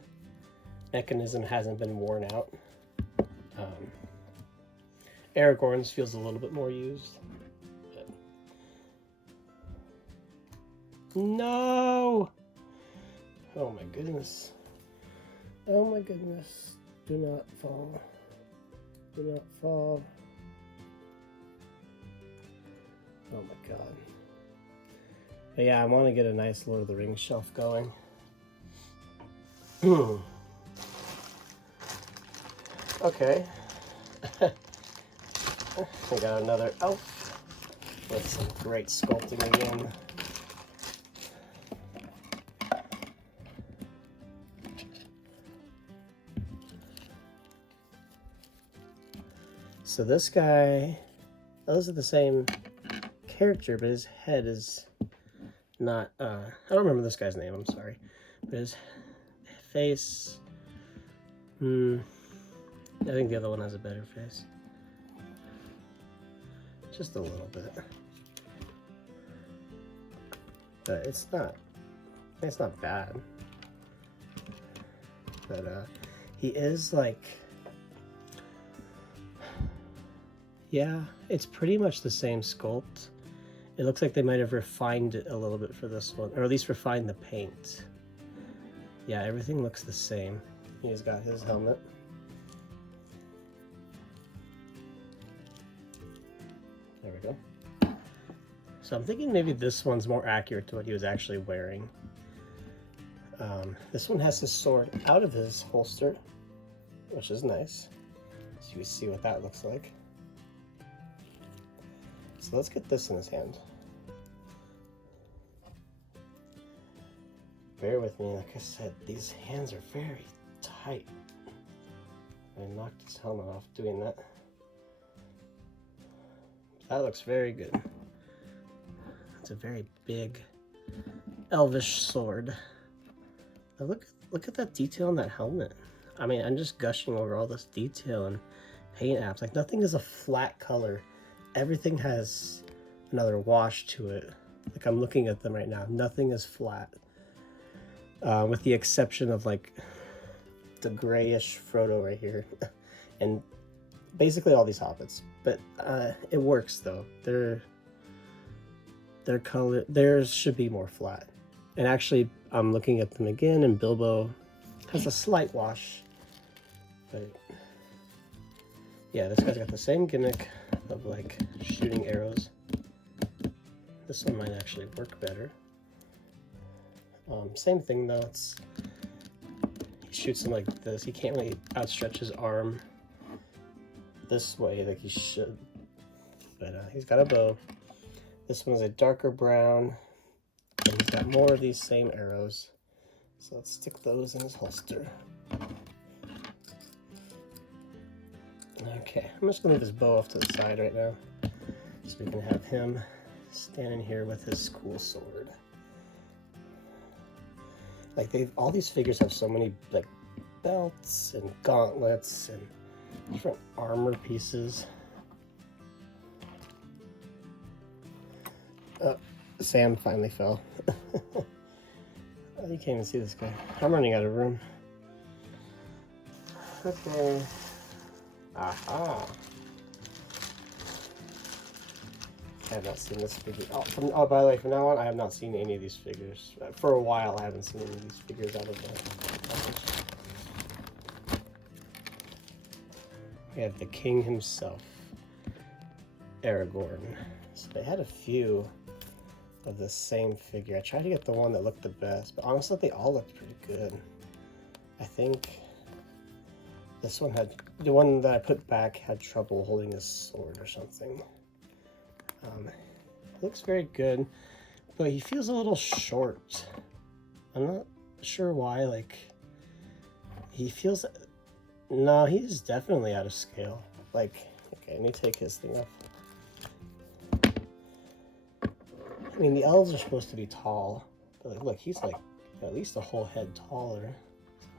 mechanism hasn't been worn out. Aragorn's feels a little bit more used. But... No! Oh my goodness. Oh my goodness. Do not fall. Do not fall. Oh my god. But yeah, I want to get a nice Lord of the Rings shelf going. Okay. We got another elf with some great sculpting again. So this guy, those are the same character, but his head is not, I don't remember this guy's name, I'm sorry. But his face, I think the other one has a better face. just a little bit. But it's not bad. But he is like, yeah, it's pretty much the same sculpt. It looks like they might have refined it a little bit for this one, or at least refined the paint. Yeah, everything looks the same. He's got his helmet. There we go. So I'm thinking maybe this one's more accurate to what he was actually wearing. This one has his sword out of his holster, which is nice. So you see what that looks like. So let's get this in his hand. Bear with me, like I said, these hands are very tight. I knocked his helmet off doing that. That looks very good. It's a very big, elvish sword. Now look at that detail on that helmet. I mean, I'm just gushing over all this detail and paint apps. Like, nothing is a flat color. Everything has another wash to it. Like, I'm looking at them right now. Nothing is flat. With the exception of like the grayish Frodo right here. And basically all these hobbits. But it works though. Their color, theirs should be more flat. And actually, I'm looking at them again, and Bilbo has a slight wash. But yeah, this guy's got the same gimmick of like shooting arrows. This one might actually work better. Same thing though, he shoots him like this. He can't really outstretch his arm this way like he should. But he's got a bow. This one's a darker brown, and he's got more of these same arrows. So let's stick those in his holster. Okay, I'm just gonna leave his bow off to the side right now, so we can have him standing here with his cool sword. Like, all these figures have so many like belts and gauntlets and different armor pieces. Sam finally fell. You can't even see this guy. I'm running out of room. Okay. Aha. I have not seen this figure. Oh, by the way, from now on, I have not seen any of these figures. For a while, I haven't seen any of these figures out of the package. We have the king himself, Aragorn. So they had a few of the same figure. I tried to get the one that looked the best, but honestly, they all looked pretty good. I think this one had, the one that I put back had trouble holding his sword or something. Looks very good, but he feels a little short. I'm not sure why. Like, he feels, no, he's definitely out of scale. Like, okay, let me take his thing off. I mean, the elves are supposed to be tall, but like, look, he's like at least a whole head taller.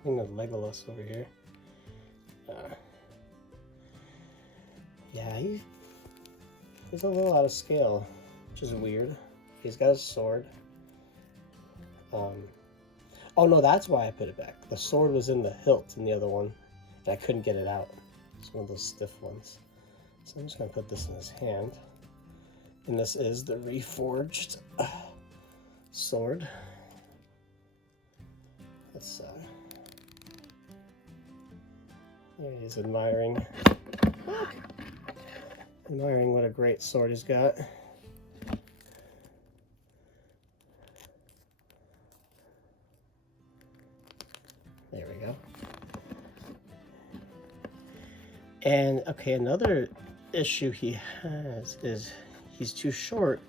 Something of Legolas over here. Yeah, he's a little out of scale, which is weird. He's got a sword. Oh no, that's why I put it back. The sword was in the hilt in the other one, and I couldn't get it out. It's one of those stiff ones. So I'm just gonna put this in his hand. And this is the reforged sword. Let's there he is, admiring what a great sword he's got. There we go. And okay, another issue he has is he's too short,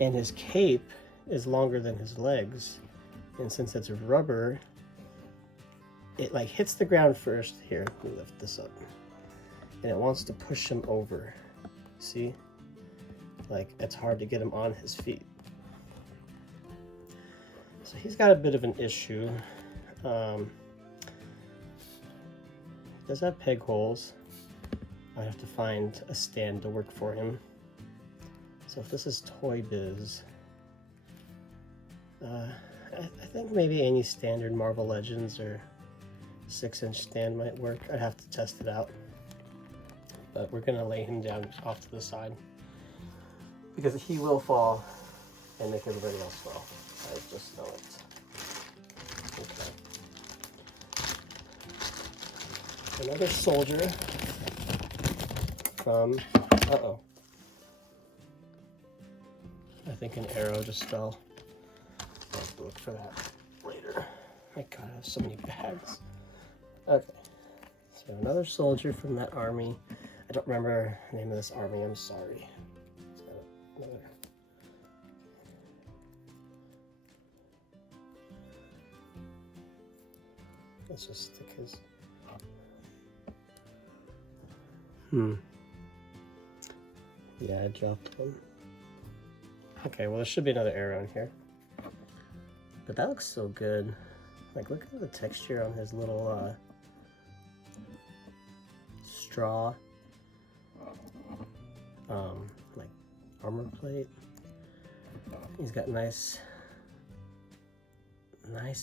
and his cape is longer than his legs. And since it's rubber, it like hits the ground first. Here, let me lift this up. And it wants to push him over. See? Like, it's hard to get him on his feet. So he's got a bit of an issue. Does have peg holes. I have to find a stand to work for him. So if this is Toy Biz, I think maybe any standard Marvel Legends or 6-inch stand might work. I'd have to test it out. But we're gonna lay him down off to the side because he will fall and make everybody else fall. I just know it. Okay. Another soldier from, uh-oh. I think an arrow just fell. I'll have to look for that later. My God, I have so many bags. Okay, so another soldier from that army. I don't remember the name of this army, I'm sorry. It's got another. Let's just stick his. Yeah, I dropped one. Okay, well there should be another arrow in here. But that looks so good. Like, look at the texture on his little straw like armor plate. He's got nice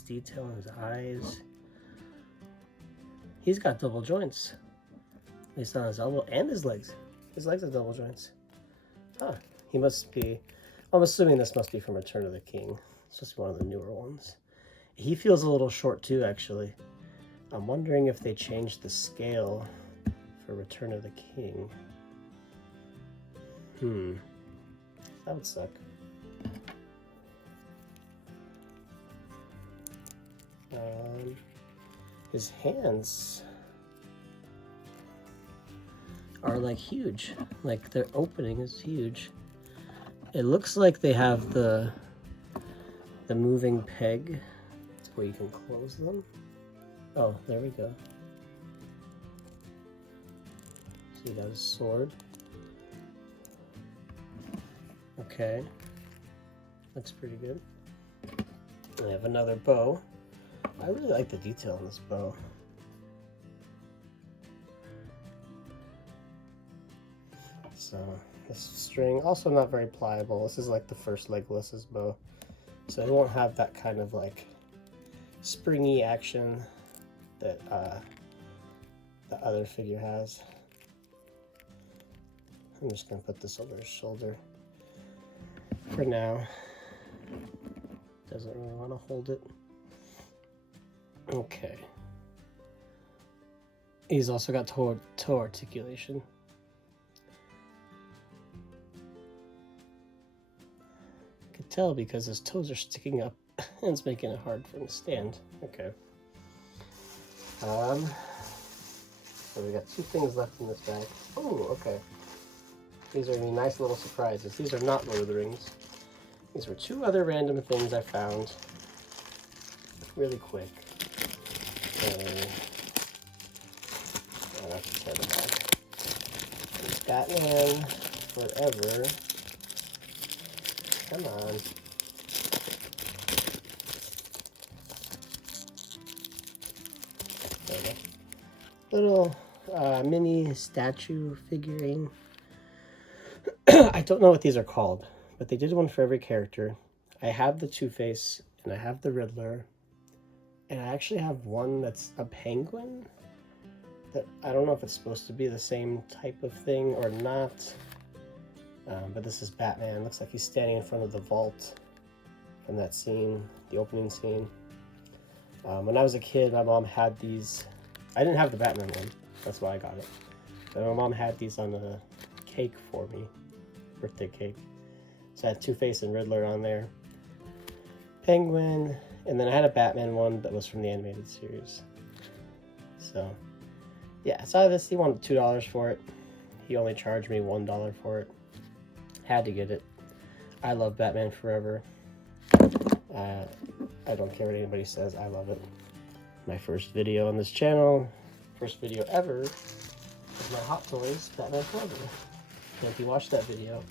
detail in his eyes. He's got double joints, at least on his elbow and his legs. His legs have double joints. Huh, he must be, I'm assuming this must be from Return of the King. It's just one of the newer ones. He feels a little short too, actually. I'm wondering if they changed the scale for Return of the King. That would suck. His hands are like huge. Like their opening is huge. It looks like they have the moving peg where you can close them. Oh, there we go. So you got a sword. Okay. Looks pretty good. And I have another bow. I really like the detail on this bow. So, this string, also not very pliable. This is like the first Legolas's bow. So it won't have that kind of like springy action that the other figure has. I'm just gonna put this over his shoulder for now. Doesn't really want to hold it. Okay. He's also got toe articulation. I could tell because his toes are sticking up and it's making it hard for him to stand. Okay. So we got 2 things left in this bag. Oh, okay. These are nice little surprises. These are not Lord of the Rings. These were 2 other random things I found really quick. I'll have to tear the bag. Batman Forever. Come on. There we go. Little mini statue figurine. I don't know what these are called, but they did one for every character. I have the Two-Face, and I have the Riddler, and I actually have one that's a penguin. That I don't know if it's supposed to be the same type of thing or not. But this is Batman. Looks like he's standing in front of the vault from that scene, the opening scene. When I was a kid, my mom had these. I didn't have the Batman one. That's why I got it. But my mom had these on a cake for me. Birthday cake. So I had Two-Face and Riddler on there. Penguin. And then I had a Batman one that was from the animated series. So, yeah. So this, he wanted $2 for it. He only charged me $1 for it. Had to get it. I love Batman Forever. I don't care what anybody says. I love it. My first video on this channel, first video ever, is my Hot Toys Batman Forever. And if you watch that video,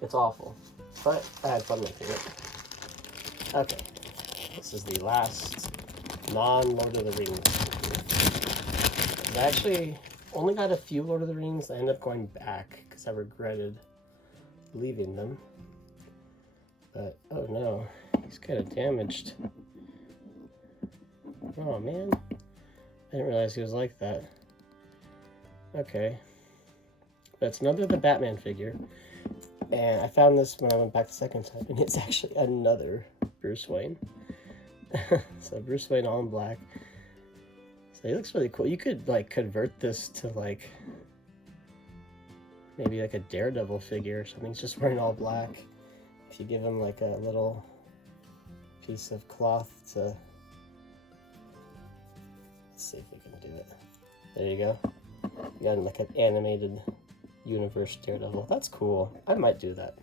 it's awful. But I had fun making it. Okay. This is the last non-Lord of the Rings. I actually only got a few Lord of the Rings. I ended up going back because I regretted leaving them. But, oh no, he's kind of damaged. Oh man, I didn't realize he was like that. Okay. That's another the Batman figure. And I found this when I went back the second time, and it's actually another Bruce Wayne. So Bruce Wayne all in black. So he looks really cool. You could like convert this to like maybe like a Daredevil figure or something. He's just wearing all black. If you give him like a little piece of cloth to, let's see if we can do it. There you go. You got like an animated universe Daredevil. That's cool. I might do that.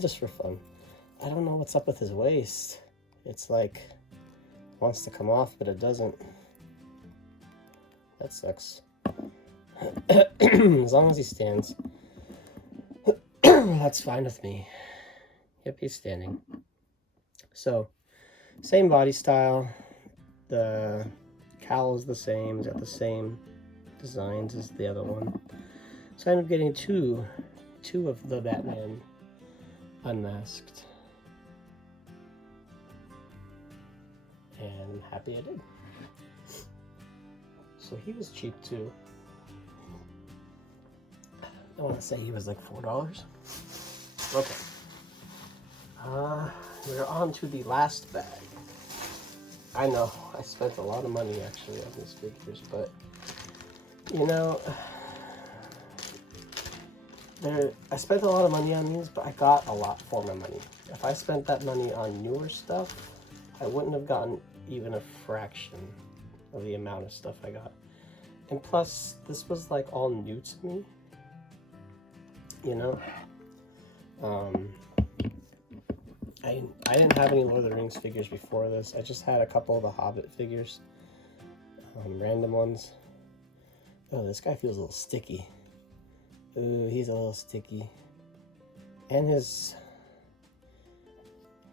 Just for fun. I don't know what's up with his waist. It's like wants to come off, but it doesn't. That sucks. As long as he stands. That's fine with me. Yep, he's standing. So, same body style. The cowl is the same. It's got the same designs as the other one. So I ended up getting two of the Batman unmasked. And I'm happy I did. So he was cheap too. I want to say he was like $4. Okay. We're on to the last bag. I know, I spent a lot of money actually on these figures, but you know, I spent a lot of money on these, but I got a lot for my money. If I spent that money on newer stuff, I wouldn't have gotten even a fraction of the amount of stuff I got. And plus, this was like all new to me, you know? I didn't have any Lord of the Rings figures before this. I just had a couple of the Hobbit figures, random ones. Oh, this guy feels a little sticky. Ooh, he's a little sticky. And his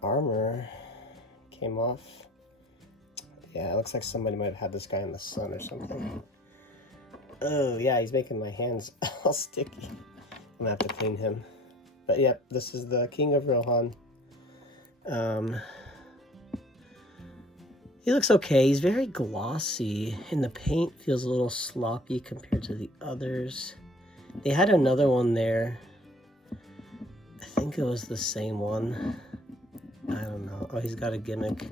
armor came off. Yeah, it looks like somebody might have had this guy in the sun or something. Oh, yeah, he's making my hands all sticky. I'm gonna have to clean him. But yep, this is the King of Rohan. He looks okay. He's very glossy, and the paint feels a little sloppy compared to the others. They had another one there. I think it was the same one. I don't know. Oh, he's got a gimmick.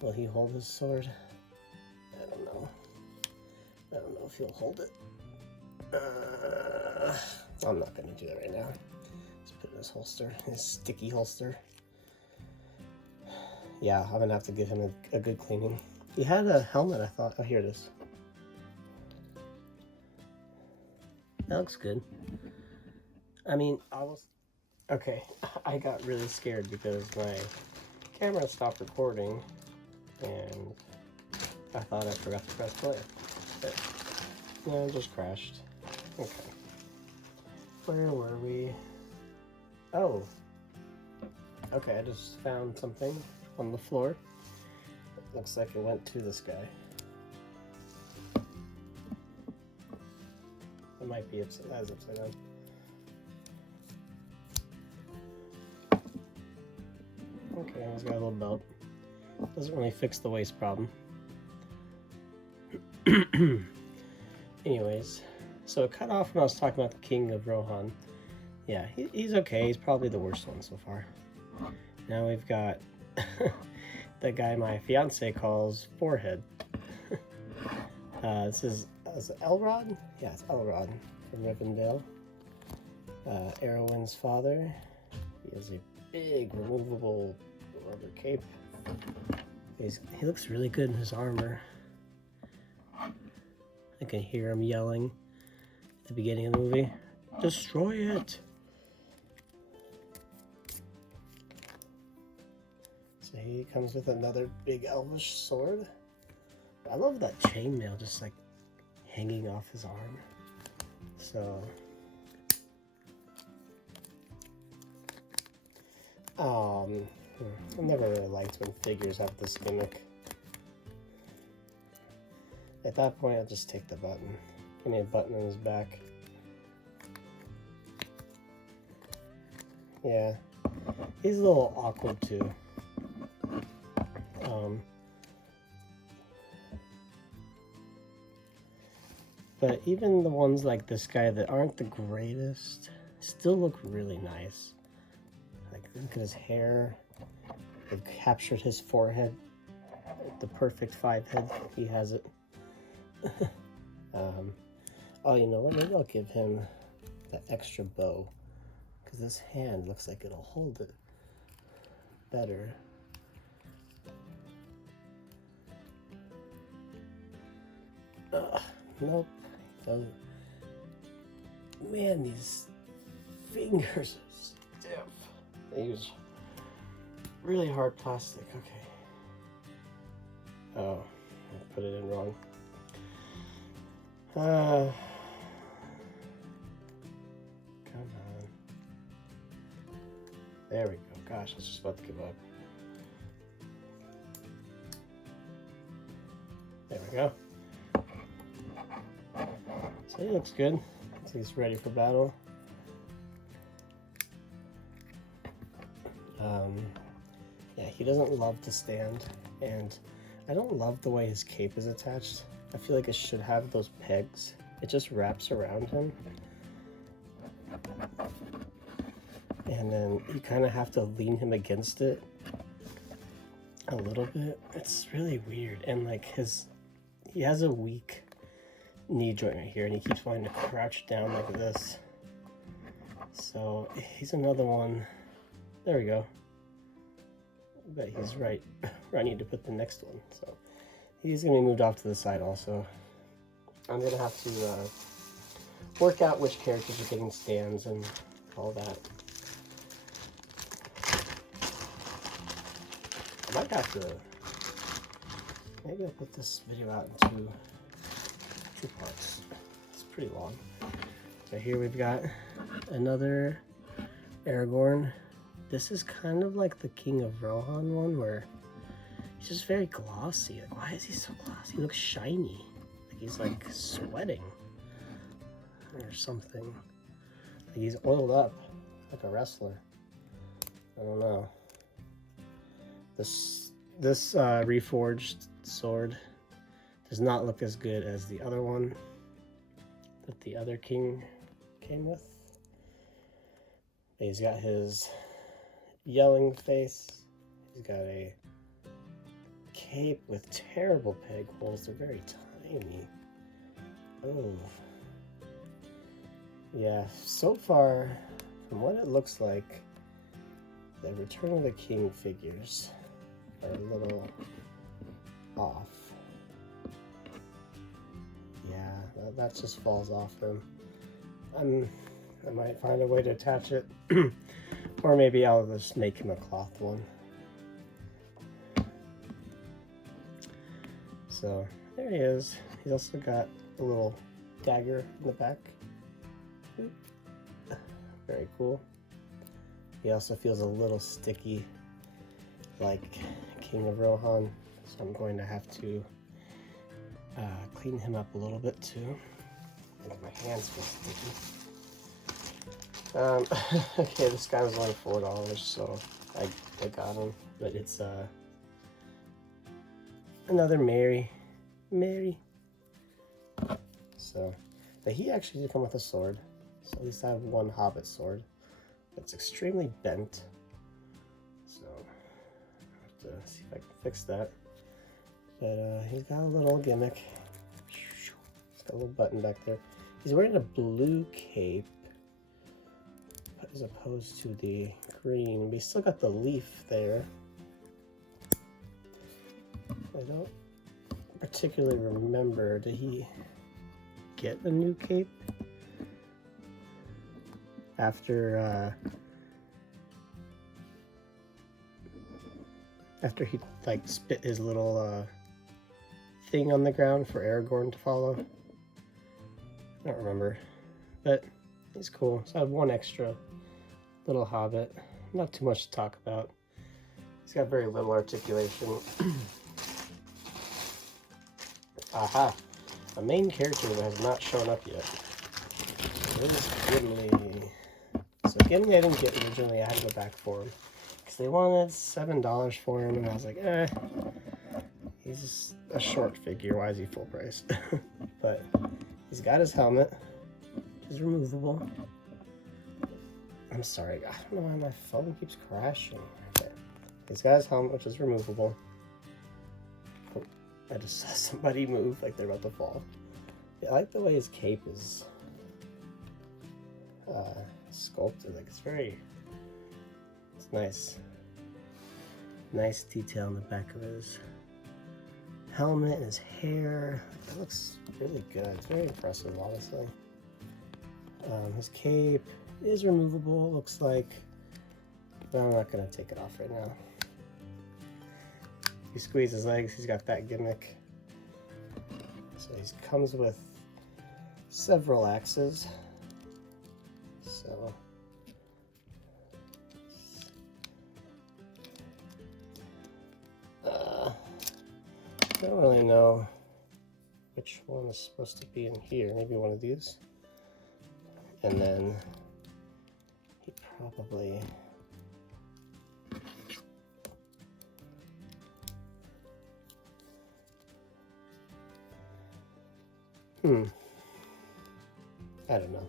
Will he hold his sword? I don't know. I don't know if he'll hold it. I'm not going to do that right now. Let's put it in his holster, his sticky holster. Yeah, I'm going to have to give him a good cleaning. He had a helmet, I thought. Oh, here it is. That looks good. I mean, okay, I got really scared because my camera stopped recording and I thought I forgot to press play. But, no, it just crashed. Okay. Where were we? Oh. Okay, I just found something on the floor. It looks like it went to this guy. It might be upside down. Okay, he's got a little belt. Doesn't really fix the waist problem. Anyways, so it cut off when I was talking about the King of Rohan. Yeah, he's okay. He's probably the worst one so far. Now we've got the guy my fiance calls Forehead. This is Elrod? Yeah, it's Elrod from Rivendell. Arwen's father. He has a big removable rubber cape. He looks really good in his armor. I can hear him yelling at the beginning of the movie. Destroy it! So he comes with another big elvish sword. I love that chainmail just like hanging off his arm. So I never really liked when figures have this gimmick. At that point, I'll just take the button. Give me a button on his back. Yeah, he's a little awkward too. But even the ones like this guy that aren't the greatest still look really nice. Like, look at his hair. They've captured his forehead. The perfect 5 head. He has it. Oh, you know what? Maybe I'll give him that extra bow. Because this hand looks like it'll hold it better. Nope. Doesn't. Man, these fingers are stiff. They use really hard plastic. Okay. Oh, I put it in wrong. Come on. There we go. Gosh, I was just about to give up. There we go. So he looks good. So he's ready for battle. Yeah, he doesn't love to stand, and I don't love the way his cape is attached. I feel like it should have those pegs. It just wraps around him. And then you kind of have to lean him against it a little bit. It's really weird. And like he has a weak knee joint right here, and he keeps wanting to crouch down like this. So he's another one. There we go. But he's right where I need to put the next one. So he's gonna be moved off to the side also. I'm gonna have to work out which characters are getting stands and all that. I might have to, maybe I'll put this video out into 2 parts. It's pretty long. So here we've got another Aragorn. This is kind of like the King of Rohan one, where he's just very glossy. Like, why is he so glossy? He looks shiny. Like he's like sweating or something. Like he's oiled up like a wrestler. I don't know. This reforged sword does not look as good as the other one that the other king came with. He's got his yelling face. He's got a cape with terrible peg holes. They're very tiny. Oh. Yeah, so far, from what it looks like, the Return of the King figures are a little off. Yeah, that just falls off him. I might find a way to attach it. Or maybe I'll just make him a cloth one. So there he is. He's also got a little dagger in the back. Very cool. He also feels a little sticky like King of Rohan. So I'm going to have to clean him up a little bit too. My hands feel sticky. Okay, this guy was only $4, so I got him. But it's another Mary. So, but he actually did come with a sword. So at least I have one Hobbit sword. It's extremely bent. So I have to see if I can fix that. But he's got a little gimmick. He's got a little button back there. He's wearing a blue cape as opposed to the green. But he's still got the leaf there. I don't particularly remember. Did he get a new cape after he like spit his little thing on the ground for Aragorn to follow? I don't remember, but he's cool. So I have one extra little hobbit. Not too much to talk about. He's got very little articulation. Aha! A main character that has not shown up yet. It is Gimli. So Gimli I didn't get originally. I had to go back for him because they wanted $7 for him, and I was like, he's just a short figure. Why is he full price? But he's got his helmet, which is removable. I'm sorry, I don't know why my phone keeps crashing. Okay. He's got his helmet, which is removable. Oh, I just saw somebody move like they're about to fall. Yeah, I like the way his cape is sculpted. Like, it's nice. Nice detail in the back of his helmet and his hair. It looks really good. It's very impressive, honestly. His cape is removable, it looks like, but I'm not going to take it off right now. If you squeeze his legs, he's got that gimmick. So he comes with several axes. So I don't really know which one is supposed to be in here. Maybe one of these. And then he probably I don't know.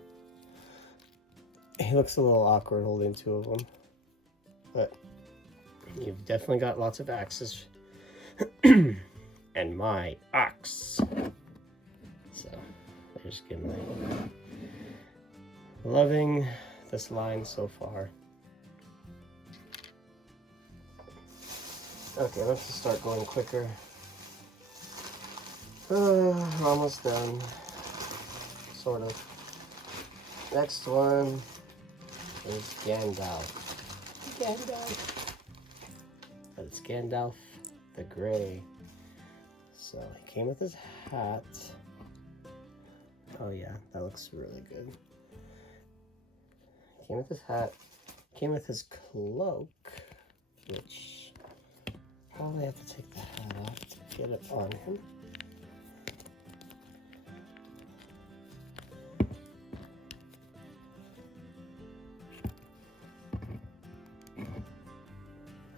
He looks a little awkward holding two of them, but you've definitely got lots of axes. And my ox. So there's Gimli. Loving this line so far. Okay, let's just start going quicker. We're almost done. Sort of. Next one is Gandalf. But it's Gandalf the Grey. So he came with his hat. Oh yeah, that looks really good. Came with his hat, came with his cloak, which probably have to take the hat off to get it on him.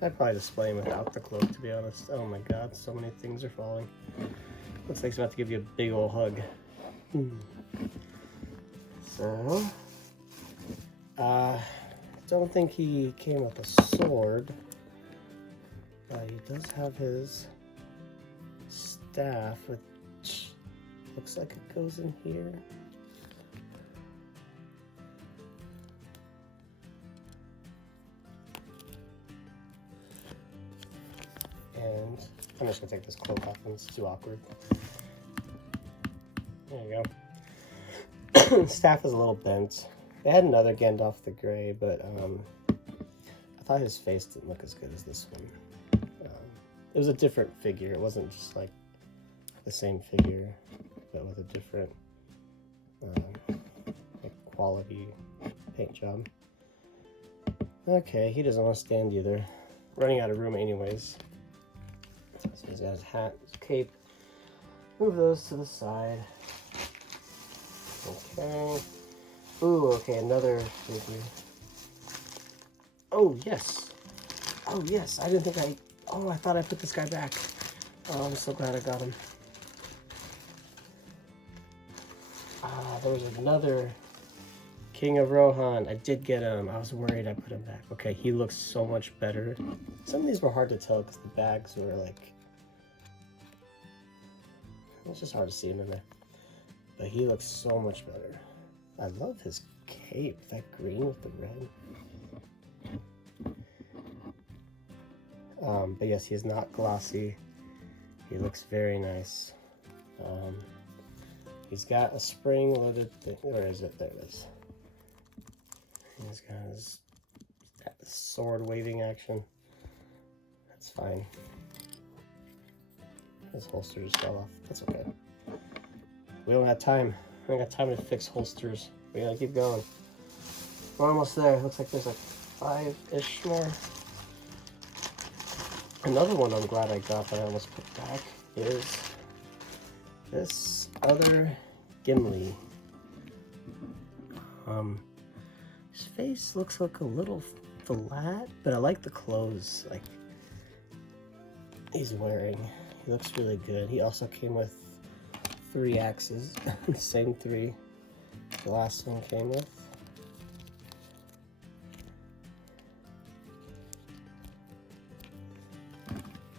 I'd probably display him without the cloak, to be honest. Oh my god, so many things are falling. Looks like he's about to give you a big old hug. So, don't think he came with a sword. He does have his staff, which looks like it goes in here. And I'm just gonna take this cloak off, and it's too awkward. There you go. Staff is a little bent. They had another Gandalf the Grey, but I thought his face didn't look as good as this one. It was a different figure. It wasn't just like the same figure, but with a different like quality paint job. Okay, he doesn't want to stand either. Running out of room anyways. So he's got his hat, his cape. Move those to the side. Okay. Ooh, okay, another figure. Oh, yes. Oh, yes. I didn't think I... Oh, I thought I put this guy back. Oh, I'm so glad I got him. There was another King of Rohan. I did get him. I was worried I put him back. Okay, he looks so much better. Some of these were hard to tell because the bags were like... It's just hard to see him in there. But he looks so much better. I love his cape, that green with the red. But yes, he is not glossy. He looks very nice. He's got a spring-loaded thing. Where is it? There it is. He's got his sword waving action. That's fine. His holster just fell off. That's okay. We don't have time. I don't got time to fix holsters. We gotta keep going. We're almost there. Looks like there's like 5-ish more. Another one I'm glad I got that I almost put back is this other Gimli. His face looks like a little flat, but I like the clothes like he's wearing. He looks really good. He also came with 3 axes, the same 3 the last one came with.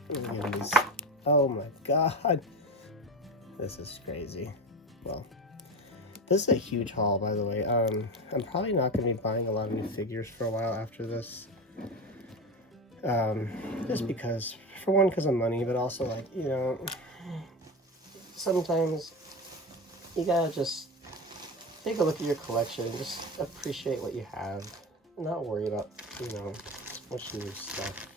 Look at these. Oh my god. This is crazy. Well, this is a huge haul, by the way. I'm probably not going to be buying a lot of new figures for a while after this. Just because, for one, because of money, but also, like, you know, sometimes you gotta just take a look at your collection, just appreciate what you have, not worry about, you know, much new stuff.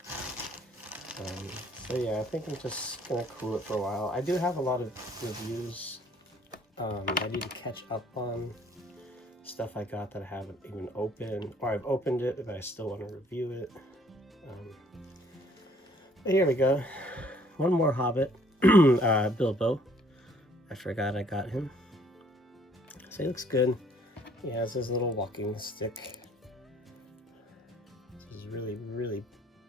So yeah, I think I'm just gonna cool it for a while. I do have a lot of reviews I need to catch up on. Stuff I got that I haven't even opened, or I've opened it but I still want to review it. But here we go. One more Hobbit. Bilbo. I forgot I got him. So he looks good. He has his little walking stick. This is really, really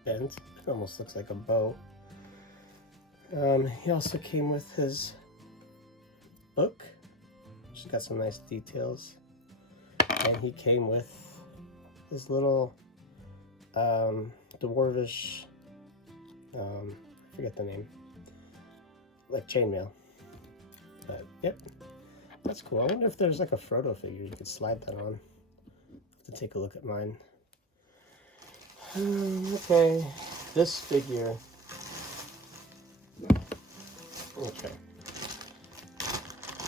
bent. It almost looks like a bow. He also came with his book, which has got some nice details. And he came with his little dwarvish, I forget the name, like chainmail. But yep, that's cool. I wonder if there's like a Frodo figure you could slide that on. Have to take a look at mine. Okay, this figure. Okay.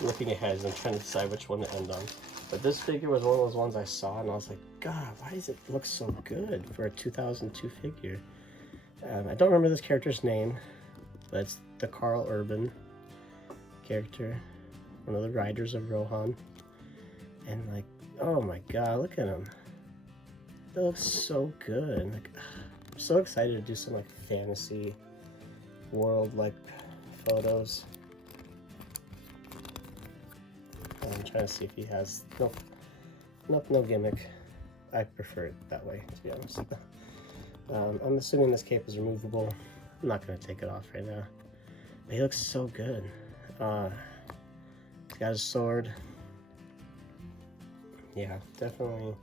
Looking ahead as I'm trying to decide which one to end on. But this figure was one of those ones I saw and I was like, God, why does it look so good for a 2002 figure? I don't remember this character's name, but it's the Carl Urban character, one of the riders of Rohan. And like, oh my God, look at him. It looks so good. Like, I'm so excited to do some like fantasy world like photos. I'm trying to see if he has, nope, no gimmick. I prefer it that way, to be honest. I'm assuming this cape is removable. I'm not going to take it off right now. But he looks so good. He's got his sword. Yeah, definitely.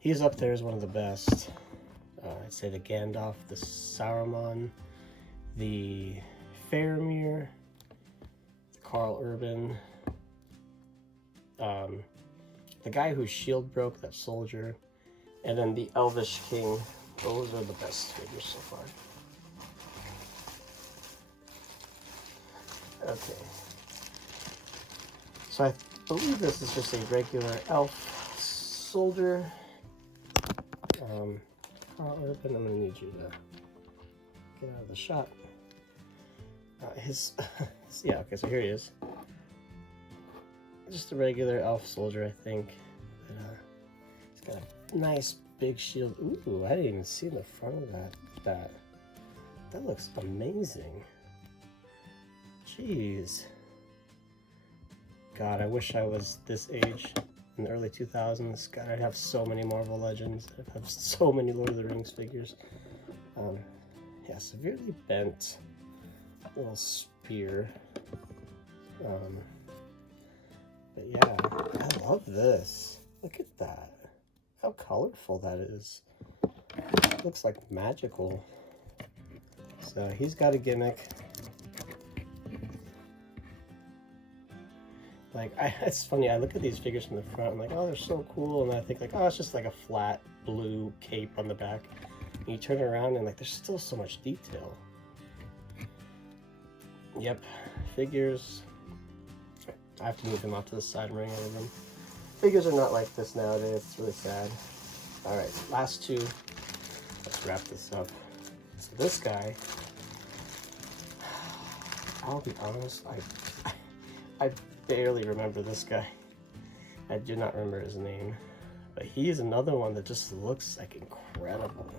He's up there as one of the best. I'd say the Gandalf, the Saruman, the Faramir, the Carl Urban, the guy whose shield broke, that soldier, and then the Elvish King. Those are the best figures so far. Okay. So I believe this is just a regular elf soldier. Carl Urban, I'm gonna need you to get out of the shot. Yeah, okay, so here he is. Just a regular elf soldier, I think. But, he's got a nice big shield. Ooh, I didn't even see the front of that. That looks amazing. Jeez. God, I wish I was this age in the early 2000s. God, I'd have so many Marvel Legends. I'd have so many Lord of the Rings figures. Yeah, severely bent little spear. But yeah, I love this. Look at that. How colorful that is. It looks like magical. So he's got a gimmick. Like, it's funny, I look at these figures from the front, I'm like, oh, they're so cool, and I think like, oh, it's just like a flat blue cape on the back. And you turn it around and like, there's still so much detail. Yep, figures. I have to move them off to the side and ring over them. Figures are not like this nowadays, it's really sad. Alright, last two. Let's wrap this up. So this guy, I'll be honest, I barely remember this guy. I do not remember his name. But he's another one that just looks like incredible.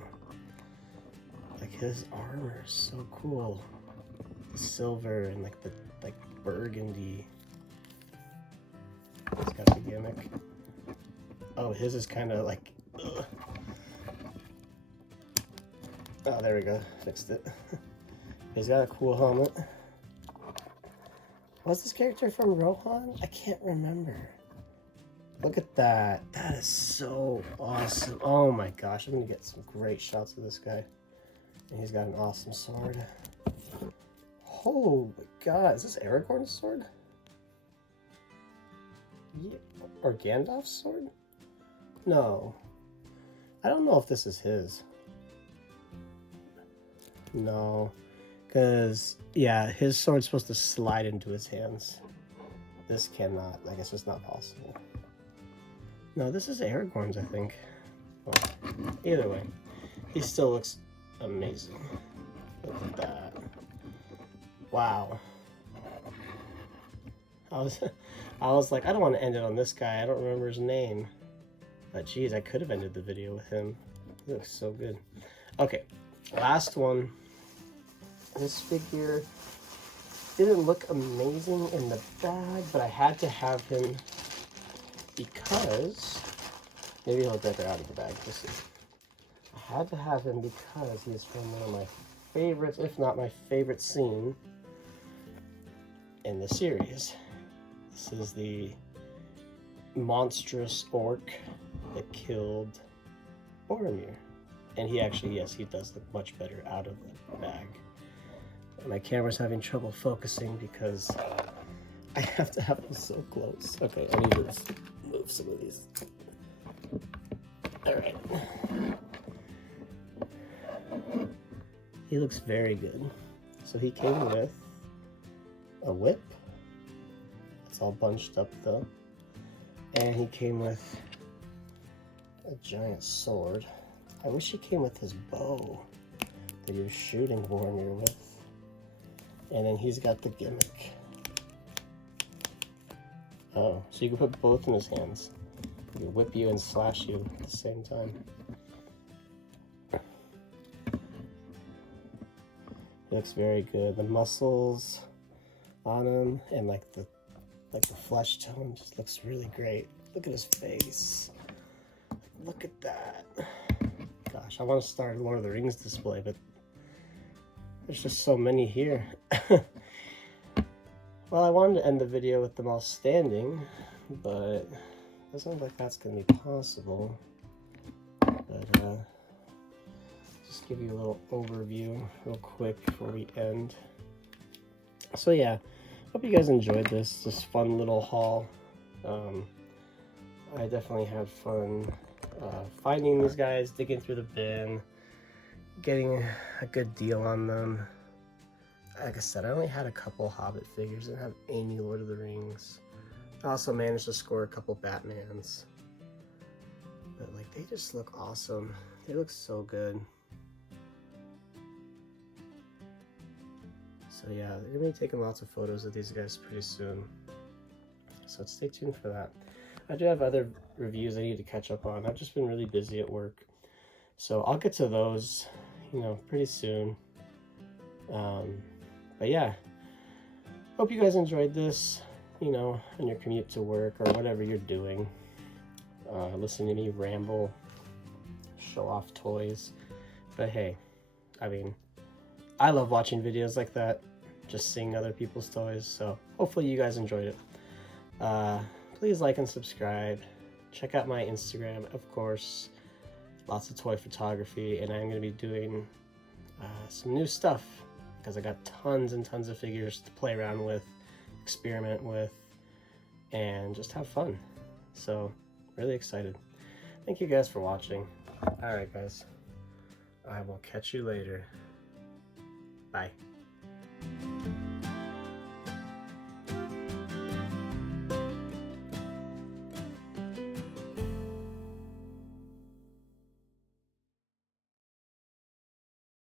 Like his armor is so cool. The silver and like the burgundy. He's got the gimmick. Oh Oh, his is kind of like, ugh. Oh, there we go. Fixed it. He's got a cool helmet. Was this character from Rohan? I can't remember. Look at that. That is so awesome. Oh my gosh, I'm gonna get some great shots of this guy. And he's got an awesome sword. Oh my god, is this Aragorn's sword? Yeah. Or Gandalf's sword? No. I don't know if this is his. No. Because, yeah, his sword's supposed to slide into his hands. This cannot. I guess it's not possible. No, this is Aragorn's, I think. Well, either way, he still looks amazing. Look at that. Wow. I was like, I don't want to end it on this guy. I don't remember his name. But geez, I could have ended the video with him. He looks so good. Okay, last one. This figure didn't look amazing in the bag, but I had to have him because maybe he'll get out of the bag. We'll see. I had to have him because he's from one of my favorites, if not my favorite scene in the series. This is the monstrous orc that killed Boromir. And he actually, yes, he does look much better out of the bag. My camera's having trouble focusing because I have to have them so close. Okay, I need to just move some of these. Alright. He looks very good. So he came with a whip. It's all bunched up though. And he came with a giant sword. I wish he came with his bow that he was shooting Boromir with. And then he's got the gimmick. Oh, so you can put both in his hands. He can whip you and slash you at the same time. He looks very good. The muscles on him and like the flesh tone just looks really great. Look at his face. Look at that. Gosh, I want to start a Lord of the Rings display, but there's just so many here. Well, I wanted to end the video with them all standing, but it doesn't look like that's going to be possible. But just give you a little overview real quick before we end. So yeah, hope you guys enjoyed this fun little haul. I definitely had fun finding these guys, digging through the bin, getting a good deal on them. Like I said, I only had a couple Hobbit figures. I didn't have any Lord of the Rings. I also managed to score a couple Batmans. But like, they just look awesome. They look so good. So yeah, they're gonna be taking lots of photos of these guys pretty soon. So stay tuned for that. I do have other reviews I need to catch up on. I've just been really busy at work. So I'll get to those, you know, pretty soon. But yeah, hope you guys enjoyed this, you know, on your commute to work or whatever you're doing. Listening to me ramble, show off toys. But hey, I mean, I love watching videos like that, just seeing other people's toys. So hopefully you guys enjoyed it. Please like and subscribe. Check out my Instagram, of course. Lots of toy photography, and I'm going to be doing some new stuff because I got tons and tons of figures to play around with, experiment with, and just have fun. So, really excited. Thank you guys for watching. Alright guys, I will catch you later. Bye.